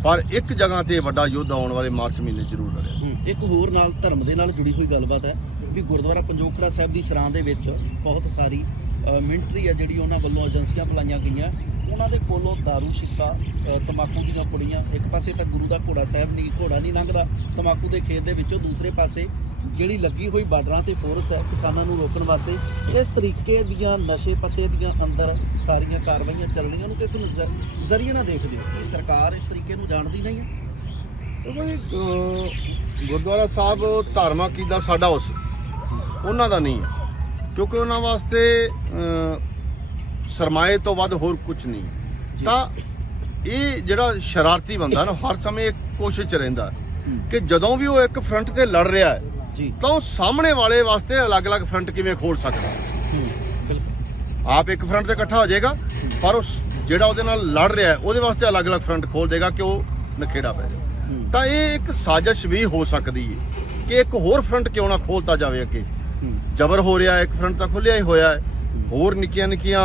ਪਰ ਇੱਕ ਜਗ੍ਹਾ ਤੇ ਵੱਡਾ ਯੁੱਧ ਆਉਣ ਵਾਲੇ ਮਾਰਚ ਮਹੀਨੇ ਜ਼ਰੂਰ ਲੜਿਆ। ਇੱਕ ਹੋਰ ਨਾਲ ਧਰਮ ਦੇ ਨਾਲ ਜੁੜੀ ਹੋਈ ਗੱਲਬਾਤ ਹੈ ਵੀ ਗੁਰਦੁਆਰਾ ਪੰਜੋਖੜਾ ਸਾਹਿਬ ਦੀ ਸਰਾਂ ਦੇ ਵਿੱਚ ਬਹੁਤ ਸਾਰੀ ਮਿਲਟਰੀ ਹੈ ਜਿਹੜੀ ਉਹਨਾਂ ਵੱਲੋਂ ਏਜੰਸੀਆਂ ਬੁਲਾਈਆਂ ਗਈਆਂ। ਉਹਨਾਂ ਦੇ ਕੋਲੋਂ दारू ਸਿੱਕਾ ਅ, ਤੰਬਾਕੂ ਦੀਆਂ ਪੁੜੀਆਂ ਇੱਕ ਪਾਸੇ ਤਾਂ ਗੁਰੂ ਦਾ ਘੋੜਾ ਸਾਹਿਬ ਨਹੀਂ ਘੋੜਾ ਨਹੀਂ ਲੰਘਦਾ ਤੰਬਾਕੂ ਦੇ ਖੇਤ ਦੇ ਵਿੱਚੋਂ ਦੂਸਰੇ ਪਾਸੇ ਜਿਹੜੀ ਲੱਗੀ ਹੋਈ ਬਾਰਡਰਾਂ ਤੇ ਫੋਰਸ ਹੈ ਕਿਸਾਨਾਂ ਨੂੰ ਰੋਕਣ ਵਾਸਤੇ ਇਸ ਤਰੀਕੇ ਦੀਆਂ ਨਸ਼ੇ ਪੱਤੇ ਦੀਆਂ ਅੰਦਰ ਸਾਰੀਆਂ ਕਾਰਵਾਈਆਂ ਚੱਲ ਰਹੀਆਂ ਨੂੰ ਕਿਸ ਨਜ਼ਰ- ਜ਼ਰੀਏ ਨਾ ਦੇਖਦੇ ਹੋ ਕਿ ਸਰਕਾਰ ਇਸ ਤਰੀਕੇ ਨੂੰ ਜਾਣਦੀ ਨਹੀਂ ਹੈ? ਦੇਖੋ ਜੀ ਗੁਰਦੁਆਰਾ ਸਾਹਿਬ ਧਾਰਮਿਕ ਕੀਦਾ ਸਾਡਾ ਉਸ ਉਹਨਾਂ ਦਾ ਨਹੀਂ ਹੈ ਕਿਉਂਕਿ ਉਹਨਾਂ ਵਾਸਤੇ ਸਰਮਾਏ ਤੋਂ ਵੱਧ ਹੋਰ ਕੁਝ ਨਹੀਂ। ਤਾਂ ਇਹ ਜਿਹੜਾ ਸ਼ਰਾਰਤੀ ਬੰਦਾ ਨਾ ਹਰ ਸਮੇਂ ਇੱਕ ਕੋਸ਼ਿਸ਼ 'ਚ ਰਹਿੰਦਾ ਕਿ ਜਦੋਂ ਵੀ ਉਹ ਇੱਕ ਫਰੰਟ ਤੇ ਲੜ ਰਿਹਾ ਹੈ ਤਾਂ ਉਹ ਸਾਹਮਣੇ ਵਾਲੇ ਵਾਸਤੇ ਅਲੱਗ-ਅਲੱਗ ਫਰੰਟ ਕਿਵੇਂ ਖੋਲ ਸਕਦਾ? ਆਪ ਇੱਕ ਫਰੰਟ ਤੇ ਇਕੱਠਾ ਹੋ ਜਾਏਗਾ ਪਰ ਉਸ ਜਿਹੜਾ ਉਹਦੇ ਨਾਲ ਲੜ ਰਿਹਾ ਹੈ ਉਹਦੇ ਵਾਸਤੇ ਅਲੱਗ-ਅਲੱਗ ਫਰੰਟ ਖੋਲ ਦੇਗਾ ਕਿ ਉਹ ਨਖੇੜਾ ਪੈ ਜਾਏ ਤਾਂ ਇਹ ਇੱਕ ਸਾਜ਼ਿਸ਼ ਵੀ ਹੋ ਸਕਦੀ ਹੈ ਕਿ ਇੱਕ ਹੋਰ ਫਰੰਟ ਕਿਉਂ ਨਾ ਖੋਲਤਾ ਜਾਵੇ ਅੱਗੇ। ਜ਼ਬਰ ਹੋ ਰਿਹਾ ਹੈ ਇੱਕ ਫਰੰਟ ਤਾਂ ਖੁੱਲਿਆ ਹੀ ਹੋਇਆ ਹੈ। ਹੋਰ ਨਿੱਕੀਆਂ ਨਿੱਕੀਆਂ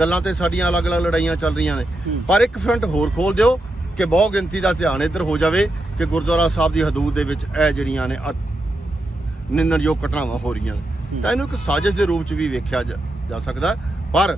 ਗੱਲਾਂ ਤੇ ਸਾਡੀਆਂ ਅਲੱਗ-ਅਲੱਗ ਲੜਾਈਆਂ ਚੱਲ ਰਹੀਆਂ ਨੇ। ਪਰ ਇੱਕ ਫਰੰਟ ਹੋਰ ਖੋਲ ਦਿਓ ਕਿ ਬਹੁ ਗਿਣਤੀ ਦਾ ਧਿਆਨ ਇੱਧਰ ਹੋ ਜਾਵੇ ਕਿ ਗੁਰਦੁਆਰਾ ਸਾਹਿਬ ਦੀ ਹਦੂਦ ਦੇ ਵਿੱਚ ਇਹ ਜਿਹੜੀਆਂ ਨੇ ਨਿੰਦਣਯੋਗ ਘਟਨਾਵਾਂ ਹੋ ਰਹੀਆਂ ਨੇ। ਤਾਂ ਇਹਨੂੰ ਇੱਕ ਸਾਜ਼ਿਸ਼ ਦੇ ਰੂਪ 'ਚ ਵੀ ਵੇਖਿਆ ਜਾ ਸਕਦਾ। ਪਰ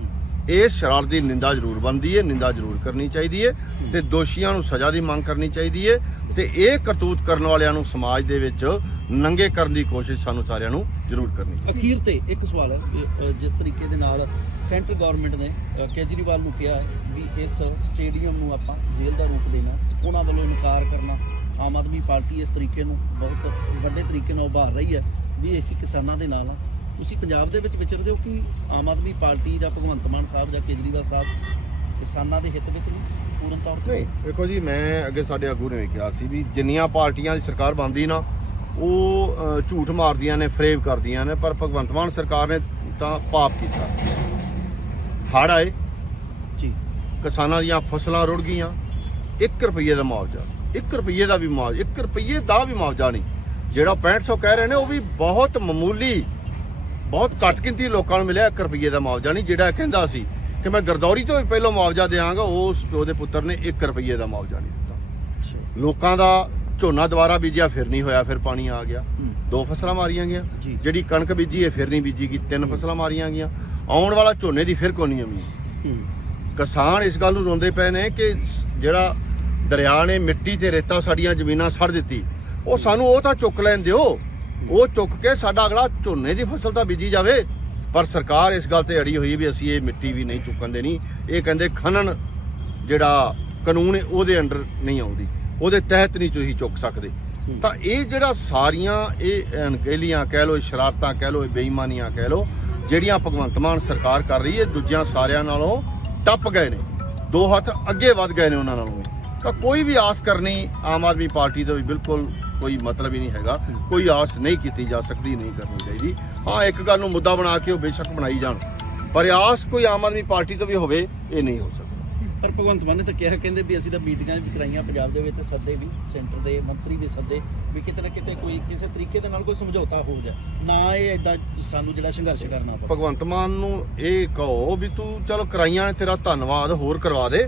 ਇਸ ਸ਼ਰਾਰਤ ਦੀ ਨਿੰਦਾ ਜ਼ਰੂਰ ਬਣਦੀ ਹੈ ਨਿੰਦਾ ਜ਼ਰੂਰ ਕਰਨੀ ਚਾਹੀਦੀ ਹੈ। ਤੇ ਦੋਸ਼ੀਆਂ ਨੂੰ ਸਜ਼ਾ ਦੀ ਮੰਗ ਕਰਨੀ ਚਾਹੀਦੀ ਹੈ ਤੇ ਇਹ ਕਰਤੂਤ ਕਰਨ ਵਾਲਿਆਂ ਨੂੰ ਸਮਾਜ ਦੇ ਵਿੱਚ ਨੰਗੇ ਕਰਨ ਦੀ ਕੋਸ਼ਿਸ਼ ਸਾਨੂੰ ਸਾਰਿਆਂ ਨੂੰ ਜ਼ਰੂਰ ਕਰਨੀ। ਚਾਹੀਦੀ ਅਖੀਰ ਤੇ ਇੱਕ ਸਵਾਲ ਹੈ ਜਿਸ ਤਰੀਕੇ ਦੇ ਨਾਲ ਸੈਂਟਰ ਗਵਰਨਮੈਂਟ ਨੇ ਕੇਜਰੀਵਾਲ ਨੂੰ ਕਿਹਾ ਹੈ ਵੀ ਇਸ ਸਟੇਡੀਅਮ ਨੂੰ ਆਪਾਂ ਜੇਲ੍ਹ ਦਾ ਰੂਪ ਦੇਣਾ ਉਹਨਾਂ ਵੱਲੋਂ ਇਨਕਾਰ ਕਰਨਾ ਆਮ ਆਦਮੀ ਪਾਰਟੀ ਇਸ ਤਰੀਕੇ ਨੂੰ ਬਹੁਤ ਵੱਡੇ ਤਰੀਕੇ ਨਾਲ ਉਭਾਰ ਰਹੀ ਹੈ ਵੀ ਅਸੀਂ ਕਿਸਾਨਾਂ ਦੇ ਨਾਲ ਆ। ਤੁਸੀਂ ਪੰਜਾਬ ਦੇ ਵਿੱਚ ਵਿਚਰਦੇ ਹੋ ਕਿ ਆਮ ਆਦਮੀ ਪਾਰਟੀ ਜਾਂ ਭਗਵੰਤ ਮਾਨ ਸਾਹਿਬ ਜਾਂ ਕੇਜਰੀਵਾਲ ਸਾਹਿਬ ਕਿਸਾਨਾਂ ਦੇ ਹਿੱਤ ਵਿੱਚ ਨਹੀਂ ਪੂਰਨ ਤੌਰ ਤੇ? ਨਹੀਂ ਵੇਖੋ ਜੀ ਮੈਂ ਅੱਗੇ ਸਾਡੇ ਆਗੂ ਨੇ ਵੀ ਕਿਹਾ ਸੀ ਵੀ ਜਿੰਨੀਆਂ ਪਾਰਟੀਆਂ ਦੀ ਸਰਕਾਰ ਬਣਦੀ ਨਾ ਉਹ ਝੂਠ ਮਾਰਦੀਆਂ ਨੇ ਫਰੇਬ ਕਰਦੀਆਂ ਨੇ ਪਰ ਭਗਵੰਤ ਮਾਨ ਸਰਕਾਰ ਨੇ ਤਾਂ ਪਾਪ ਕੀਤਾ। ਹੜ੍ਹ ਆਏ। ਜੀ। ਕਿਸਾਨਾਂ ਦੀਆਂ ਫਸਲਾਂ ਰੁੜ ਗਈਆਂ। 1 ਰੁਪਏ ਦਾ ਮੁਆਵਜ਼ਾ। 1 ਰੁਪਏ ਦਾ ਵੀ ਮੁਆਵਜ਼ਾ। 1 ਰੁਪਏ ਦਾ ਵੀ ਮੁਆਵਜ਼ਾ ਨਹੀਂ। ਜਿਹੜਾ 6500 ਕਹਿ ਰਹੇ ਨੇ ਉਹ ਵੀ ਬਹੁਤ ਮਾਮੂਲੀ ਬਹੁਤ ਘੱਟ ਗਿਣਤੀ ਲੋਕਾਂ ਨੂੰ ਮਿਲਿਆ 1 ਰੁਪਏ ਦਾ ਮੁਆਵਜ਼ਾ ਨਹੀਂ ਜਿਹੜਾ ਕਹਿੰਦਾ ਸੀ ਕਿ ਮੈਂ ਗਰਦੌਰੀ ਤੋਂ ਵੀ ਪਹਿਲਾਂ ਮੁਆਵਜ਼ਾ ਦੇਵਾਂਗਾ ਉਸ ਪਿਓ ਦੇ ਪੁੱਤਰ ਨੇ 1 ਰੁਪਏ ਦਾ ਮੁਆਵਜ਼ਾ ਨਹੀਂ ਦਿੱਤਾ। ਲੋਕਾਂ ਦਾ ਝੋਨਾ ਦੁਬਾਰਾ ਬੀਜਿਆ ਫਿਰ ਨਹੀਂ ਹੋਇਆ ਫਿਰ ਪਾਣੀ ਆ ਗਿਆ। ਦੋ ਫਸਲਾਂ ਮਾਰੀਆਂ ਗਈਆਂ। ਜਿਹੜੀ ਕਣਕ ਬੀਜੀ ਹੈ ਫਿਰ ਨਹੀਂ ਬੀਜੀ ਗਈ। ਤਿੰਨ ਫਸਲਾਂ ਮਾਰੀਆਂ ਗਈਆਂ। ਆਉਣ ਵਾਲਾ ਝੋਨੇ ਦੀ ਫਿਰ ਕੋਈ ਨਹੀਂ ਹੂੰ। ਕਿਸਾਨ ਇਸ ਗੱਲ ਨੂੰ ਰੋਂਦੇ ਪਏ ਨੇ ਕਿ ਜਿਹੜਾ ਦਰਿਆ ਨੇ ਮਿੱਟੀ ਤੇ ਰੇਤਾ ਸਾਡੀਆਂ ਜ਼ਮੀਨਾਂ ਸੜ ਦਿੱਤੀ ਉਹ ਸਾਨੂੰ ਉਹ ਤਾਂ ਚੁੱਕ ਲੈਣ ਦਿਓ। ਉਹ ਚੁੱਕ ਕੇ ਸਾਡਾ ਅਗਲਾ ਝੋਨੇ ਦੀ ਫਸਲ ਤਾਂ ਬੀਜੀ ਜਾਵੇ। ਪਰ ਸਰਕਾਰ ਇਸ ਗੱਲ ਤੇ ਅੜੀ ਹੋਈ ਵੀ ਅਸੀਂ ਇਹ ਮਿੱਟੀ ਵੀ ਨਹੀਂ ਚੁੱਕਣ ਦੇਣੀ। ਇਹ ਕਹਿੰਦੇ ਖਨਨ ਜਿਹੜਾ ਕਾਨੂੰਨ ਉਹਦੇ ਅੰਡਰ ਨਹੀਂ ਆਉਂਦੀ। ਉਹਦੇ ਤਹਿਤ ਨਹੀਂ ਤੁਸੀਂ ਚੁੱਕ ਸਕਦੇ। ਤਾਂ ਇਹ ਜਿਹੜਾ ਸਾਰੀਆਂ ਇਹ ਅਣਗਹਿਲੀਆਂ ਕਹਿ ਲੋ ਸ਼ਰਾਰਤਾਂ ਕਹਿ ਲੋ ਬੇਈਮਾਨੀਆਂ ਕਹਿ ਲੋ ਜਿਹੜੀਆਂ ਭਗਵੰਤ ਮਾਨ ਸਰਕਾਰ ਕਰ ਰਹੀ ਹੈ ਦੂਜਿਆਂ ਸਾਰਿਆਂ ਨਾਲੋਂ ਟੱਪ ਗਏ ਨੇ। ਦੋ ਹੱਥ ਅੱਗੇ ਵੱਧ ਗਏ ਨੇ ਉਹਨਾਂ ਨਾਲੋਂ। ਤਾਂ ਕੋਈ ਵੀ ਆਸ ਕਰਨੀ ਆਮ ਆਦਮੀ ਪਾਰਟੀ ਤੋਂ ਵੀ ਬਿਲਕੁਲ ਕੋਈ ਮਤਲਬ ਹੀ ਨਹੀਂ ਹੈਗਾ। ਕੋਈ ਆਸ ਨਹੀਂ ਕੀਤੀ ਜਾ ਸਕਦੀ ਨਹੀਂ ਕਰਨੀ ਚਾਹੀਦੀ। ਹਾਂ ਇੱਕ ਗੱਲ ਨੂੰ ਮੁੱਦਾ ਬਣਾ ਕੇ ਉਹ ਬੇਸ਼ੱਕ ਬਣਾਈ ਜਾਣ। ਪਰ ਆਸ ਕੋਈ ਆਮ ਆਦਮੀ ਪਾਰਟੀ ਤੋਂ ਵੀ ਹੋਵੇ ਇਹ ਨਹੀਂ ਹੋ ਸਕਦਾ। ਪਰ ਭਗਵੰਤ ਮਾਨ ਨੇ ਤਾਂ ਕਿਹਾ ਕਹਿੰਦੇ ਵੀ ਅਸੀਂ ਤਾਂ ਮੀਟਿੰਗਾਂ ਵੀ ਕਰਾਈਆਂ ਪੰਜਾਬ ਦੇ ਵਿੱਚ ਸੱਦੇ ਵੀ ਸੈਂਟਰ ਦੇ ਮੰਤਰੀ ਵੀ ਸੱਦੇ ਵੀ ਕਿਤੇ ਨਾ ਕਿਤੇ ਕੋਈ ਕਿਸੇ ਤਰੀਕੇ ਦੇ ਨਾਲ ਕੋਈ ਸਮਝੌਤਾ ਹੋ ਜਾ ਨਾ ਇਹ ਐਦਾਂ ਸਾਨੂੰ ਜਿਹੜਾ ਸੰਘਰਸ਼ ਕਰਨਾ ਪਵੇ। ਭਗਵੰਤ ਮਾਨ ਨੂੰ ਇਹ ਕਹੋ ਵੀ ਤੂੰ ਚਲੋ ਕਰਾਈਆਂ ਤੇਰਾ ਧੰਨਵਾਦ ਹੋਰ ਕਰਵਾ ਦੇ।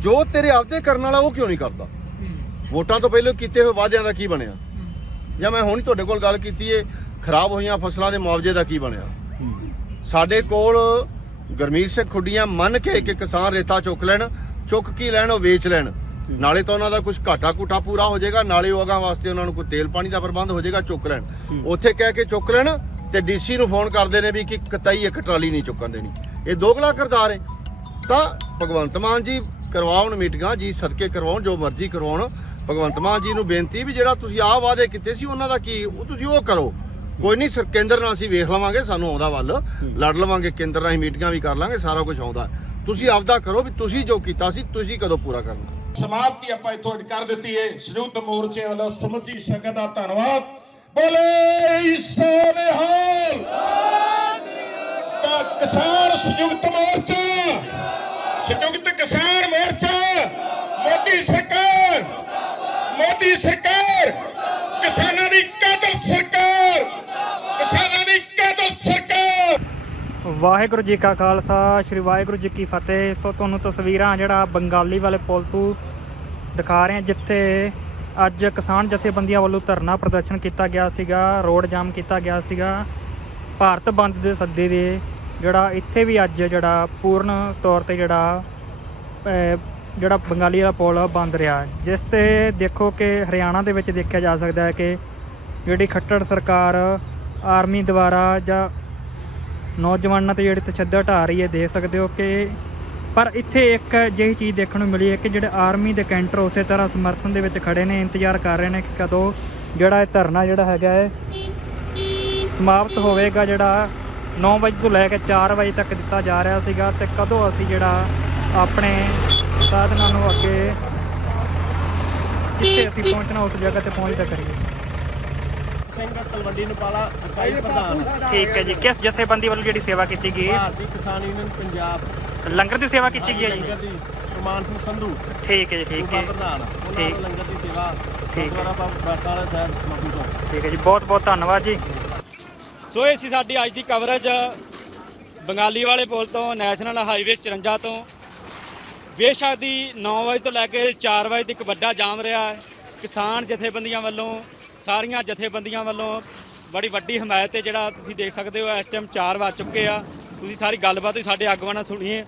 ਜੋ ਤੇਰੇ ਆਪਦੇ ਕਰਨ ਵਾਲਾ ਉਹ ਕਿਉਂ ਨਹੀਂ ਕਰਦਾ? ਵੋਟਾਂ ਤੋਂ ਪਹਿਲਾਂ ਕੀਤੇ ਹੋਏ ਵਾਅਦਿਆਂ ਦਾ ਕੀ ਬਣਿਆ? ਜਾਂ ਮੈਂ ਹੁਣ ਤੁਹਾਡੇ ਕੋਲ ਗੱਲ ਕੀਤੀ ਏ ਖਰਾਬ ਹੋਈਆਂ ਫਸਲਾਂ ਦੇ ਮੁਆਵਜ਼ੇ ਦਾ ਕੀ ਬਣਿਆ? ਸਾਡੇ ਕੋਲ ਗਰਮੀਤ ਸਿੰਘ ਖੁੱਡੀਆਂ ਮੰਨ ਕੇ ਕਿ ਕਿਸਾਨ ਰੇਤਾ ਚੁੱਕ ਲੈਣ ਚੁੱਕ ਕੀ ਲੈਣ ਉਹ ਵੇਚ ਲੈਣ। ਨਾਲੇ ਤਾਂ ਉਹਨਾਂ ਦਾ ਕੁਝ ਘਾਟਾ ਘੂਟਾ ਪੂਰਾ ਹੋ ਜਾਏਗਾ ਨਾਲੇ ਉਹ ਅਗਾਂ ਵਾਸਤੇ ਉਹਨਾਂ ਨੂੰ ਕੋਈ ਤੇਲ ਪਾਣੀ ਦਾ ਪ੍ਰਬੰਧ ਹੋ ਜਾਏਗਾ ਚੁੱਕ ਲੈਣ। ਉੱਥੇ ਕਹਿ ਕੇ ਚੁੱਕ ਲੈਣ ਤੇ ਡੀਸੀ ਨੂੰ ਫੋਨ ਕਰਦੇ ਨੇ ਵੀ ਕਿ ਕਤਾਈ ਇੱਕ ਟਰਾਲੀ ਨਹੀਂ ਚੁੱਕਣ ਦੇਣੀ। ਇਹ ਦੋਗਲਾ ਕਰਤਾਰ ਹੈ ਤਾਂ ਭਗਵੰਤ ਮਾਨ ਜੀ ਕਰਵਾਉਣ ਮੀਟਿੰਗਾਂ ਜੀ ਸਦਕੇ ਕਰਵਾਉਣ ਜੋ ਮਰਜ਼ੀ ਕਰਵਾਉਣ ਭਗਵੰਤ ਮਾਨ ਜੀ ਨੂੰ ਬੇਨਤੀ ਵੀ ਜਿਹੜਾ ਤੁਸੀਂ ਆਹ ਵਾਅਦੇ ਕੀਤੇ ਸੀ ਉਹਨਾਂ ਦਾ ਕੀ ਉਹ ਤੁਸੀਂ ਉਹ ਕਰੋ। ਕੋਈ ਨਹੀਂ ਸਰ ਕੇਂਦਰ ਨਾਲ ਅਸੀਂ ਵੇਖ ਲਵਾਂਗੇ ਸਾਨੂੰ ਆਉਂਦਾ ਵੱਲ। ਲੜ ਲਵਾਂਗੇ ਕੇਂਦਰ ਨਾਲ ਅਸੀਂ ਮੀਟਿੰਗਾਂ ਵੀ ਕਰ ਲਾਂਗੇ ਸਾਰਾ ਕੁਝ ਆਉਂਦਾ। ਤੁਸੀਂ ਆਪਦਾ ਕਰੋ ਵੀ ਤੁਸੀਂ ਜੋ ਕੀਤਾ ਸੀ ਤੁਸੀਂ ਕਦੋਂ ਪੂਰਾ ਕਰਨਾ। ਸਮਾਪਤੀ ਆਪਾਂ ਇੱਥੋਂ ਅੱਜ ਕਰ ਦਿੱਤੀ ਹੈ ਸੰਯੁਕਤ ਮੋਰਚੇ ਵੱਲੋਂ ਸਮੁੱਚੀ ਸੰਗਤ ਦਾ ਧੰਨਵਾਦ। ਬੋਲੇ ਸੋਨੇਹਾਲ ਤਾਂ ਕਿਸਾਨ ਸੰਯੁਕਤ ਮੋਰਚਾ। ਸੰਯੁਕਤ ਕਿਸਾਨ ਮੋਰਚਾ। ਮੋਦੀ ਸਰਕਾਰ। ਮੋਦੀ ਸਰਕਾਰ ਕਿਸਾਨਾਂ ਦੀ ਕਾਤਲ ਸਰਕਾਰ ਕਿਸਾਨਾਂ ਦੀ ਕਾਤਲ ਸਰਕਾਰ ਵਾਹਿਗੁਰੂ ਜੀ ਕਾ ਖਾਲਸਾ, ਸ੍ਰੀ ਵਾਹਿਗੁਰੂ ਜੀ ਕੀ ਫਤਿਹ। ਸੋ ਤੁਹਾਨੂੰ ਤਸਵੀਰਾਂ ਜਿਹੜਾ ਬੰਗਾਲੀ ਵਾਲੇ ਪੁਲ ਤੋਂ ਦਿਖਾ ਰਹੇ ਹਾਂ, ਜਿੱਥੇ ਅੱਜ ਕਿਸਾਨ ਜਥੇਬੰਦੀਆਂ ਵੱਲੋਂ ਧਰਨਾ ਪ੍ਰਦਰਸ਼ਨ ਕੀਤਾ ਗਿਆ ਸੀਗਾ, ਰੋਡ ਜਾਮ ਕੀਤਾ ਗਿਆ ਸੀਗਾ। ਭਾਰਤ ਬੰਦ ਦੇ ਸੱਦੇ ਦੇ ਜਿਹੜਾ ਇੱਥੇ ਵੀ ਅੱਜ ਜਿਹੜਾ ਪੂਰਨ ਤੌਰ ਤੇ ਜਿਹੜਾ ਜਿਹੜਾ ਬੰਗਾਲੀ ਵਾਲਾ ਪੁਲ ਬੰਦ ਰਿਹਾ ਜਿਸ ਤੇ ਦੇਖੋ ਕਿ ਹਰਿਆਣਾ ਦੇ ਵਿੱਚ ਦੇਖਿਆ ਜਾ ਸਕਦਾ ਹੈ ਕਿ ਜਿਹੜੀ ਖੱਟੜ ਸਰਕਾਰ ਆਰਮੀ ਦੁਆਰਾ ਜਾਂ ਨੌਜਵਾਨਾਂ ਤੇ ਜਿਹੜੀ ਤਸ਼ੱਦਦ ਢਾ ਰਹੀ ਹੈ, ਦੇਖ ਸਕਦੇ ਹੋ ਕਿ ਪਰ ਇੱਥੇ ਇੱਕ ਅਜਿਹੀ ਚੀਜ਼ ਦੇਖਣ ਨੂੰ ਮਿਲੀ ਹੈ ਕਿ ਜਿਹੜੇ ਆਰਮੀ ਦੇ ਕੈਂਟਰ ਉਸੇ ਤਰ੍ਹਾਂ ਸਮਰਥਨ ਦੇ ਵਿੱਚ ਖੜੇ ਨੇ, ਇੰਤਜ਼ਾਰ ਕਰ ਰਹੇ ਨੇ ਕਿ ਕਦੋਂ ਜਿਹੜਾ ਇਹ ਧਰਨਾ ਜਿਹੜਾ ਹੈਗਾ ਹੈ ਸਮਾਪਤ ਹੋਵੇਗਾ, ਜਿਹੜਾ 9 ਵਜੇ ਤੋਂ ਲੈ ਕੇ 4 ਵਜੇ ਤੱਕ ਦਿੱਤਾ ਜਾ ਰਿਹਾ ਸੀਗਾ ਤੇ ਕਦੋਂ ਅਸੀਂ ਜਿਹੜਾ ਆਪਣੇ ਸਾਧਨਾਂ ਨੂੰ ਅੱਗੇ ਜਿੱਥੇ ਅਸੀਂ ਪਹੁੰਚਣਾ, ਉਸ ਜਗ੍ਹਾ ਤੇ ਪਹੁੰਚਦਾ ਕਰੀਏ। ਸਿੰਘ ਤਲਵੰਡੀ ਨਪਾਲਾ ਇਕਾਈ ਪ੍ਰਧਾਨ। ਠੀਕ ਹੈ ਜੀ ਕਿਸ ਜਥੇਬੰਦੀ ਵੱਲੋਂ ਜਿਹੜੀ ਸੇਵਾ ਕੀਤੀ ਗਈ? ਹੈ ਭਾਰਤੀ ਕਿਸਾਨ ਯੂਨੀਅਨ ਪੰਜਾਬ। ਲੰਗਰ ਦੀ ਸੇਵਾ ਕੀਤੀ ਗਈ ਹੈ ਜੀ? ਲੰਗਰ ਦੀ ਪ੍ਰਮਾਨ ਸਿੰਘ ਸੰਧੂ। ਠੀਕ ਹੈ ਜੀ ਠੀਕ ਸੂਬਾ ਹੈ। ਪ੍ਰਧਾਨ। ਉਹਨਾਂ ਠੀਕ। ਨੂੰ ਲੰਗਰ ਦੀ ਸੇਵਾ ਠੀਕ ਹੈ। ਗੁਰਦੁਆਰਾ ਬਾਬਾ ਬਰਕਾਲਾ ਸਾਹਿਬ ਮੱਬੂ ਤੋਂ। ਠੀਕ ਹੈ ਜੀ ਬਹੁਤ ਬਹੁਤ ਧੰਨਵਾਦ ਜੀ। ਸੋ ਇਹ ਸੀ ਸਾਡੀ ਅੱਜ ਦੀ ਕਵਰੇਜ ਬੰਗਾਲੀ ਵਾਲੇ ਪੁਲ ਤੋਂ ਨੈਸ਼ਨਲ ਹਾਈਵੇ 54 ਤੋਂ। ਬੇਸ਼ੱਕ ਦੀ 9 ਵਜੇ ਤੋਂ ਲੈ ਕੇ 4 ਵਜੇ ਤੱਕ ਵੱਡਾ ਜਾਮ ਰਿਹਾ ਹੈ। ਕਿਸਾਨ ਜਥੇਬੰਦੀਆਂ ਵੱਲੋਂ ਸਾਰੀਆਂ ਜਥੇਬੰਦੀਆਂ ਵੱਲੋਂ ਬੜੀ ਵੱਡੀ ਹਮਾਇਤ ਹੈ ਜਿਹੜਾ ਤੁਸੀਂ ਦੇਖ ਸਕਦੇ ਹੋ, ਇਸ ਟਾਈਮ 4 ਵੱਜ ਚੁੱਕੇ ਆ। ਤੁਸੀਂ ਸਾਰੀ ਗੱਲਬਾਤ ਵੀ ਸਾਡੇ ਆਗੂਆਂ ਨਾਲ ਸੁਣੀਏ।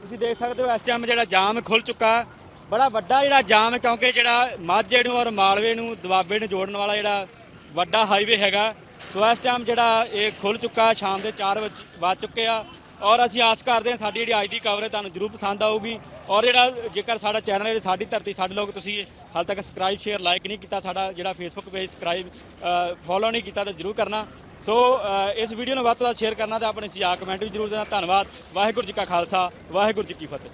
ਤੁਸੀਂ ਦੇਖ ਸਕਦੇ ਹੋ, ਇਸ ਟਾਈਮ ਜਿਹੜਾ ਜਾਮ ਖੁੱਲ ਚੁੱਕਾ ਬੜਾ ਵੱਡਾ ਜਿਹੜਾ ਜਾਮ ਕਿਉਂਕਿ ਜਿਹੜਾ ਮਾਝੇ ਨੂੰ ਔਰ ਮਾਲਵੇ ਨੂੰ ਦੁਆਬੇ ਨੂੰ ਜੋੜਨ ਵਾਲਾ ਜਿਹੜਾ ਵੱਡਾ ਹਾਈਵੇ ਹੈਗਾ। ਸੋ ਇਸ ਟਾਈਮ ਜਿਹੜਾ ਇਹ ਖੁੱਲ ਚੁੱਕਾ ਸ਼ਾਮ ਦੇ 4 ਵਜ ਵੱਜ ਚੁੱਕੇ ਆ। ਔਰ ਅਸੀਂ ਆਸ ਕਰਦੇ ਹਾਂ ਸਾਡੀ ਜਿਹੜੀ ਅੱਜ ਦੀ ਕਵਰੇਜ ਤੁਹਾਨੂੰ ਜਰੂਰ ਪਸੰਦ ਆਊਗੀ। ਔਰ ਜਿਹੜਾ ਜੇਕਰ ਸਾਡਾ ਚੈਨਲ ਹੈ ਸਾਡੀ ਧਰਤੀ, ਸਾਡੇ ਲੋਕ ਤੁਸੀਂ ਹਾਲ ਤੱਕ ਸਬਸਕ੍ਰਾਈਬ ਸ਼ੇਅਰ ਲਾਈਕ ਨਹੀਂ ਕੀਤਾ, ਸਾਡਾ ਜਿਹੜਾ ਫੇਸਬੁੱਕ ਪੇਜ ਸਬਸਕ੍ਰਾਈਬ ਫੋਲੋ ਨਹੀਂ ਕੀਤਾ ਤਾਂ ਜਰੂਰ ਕਰਨਾ। ਸੋ ਇਸ ਵੀਡੀਓ ਨੂੰ ਵੱਧ ਤੋਂ ਵੱਧ ਸ਼ੇਅਰ ਕਰਨਾ ਤੇ ਆਪਣੇ ਸੁਝਾਅ ਕਮੈਂਟ ਵੀ ਜਰੂਰ ਦੇਣਾ। ਧੰਨਵਾਦ। ਵਾਹਿਗੁਰੂ ਜੀ ਕਾ ਖਾਲਸਾ, ਵਾਹਿਗੁਰੂ ਜੀ ਕੀ ਫਤਿਹ।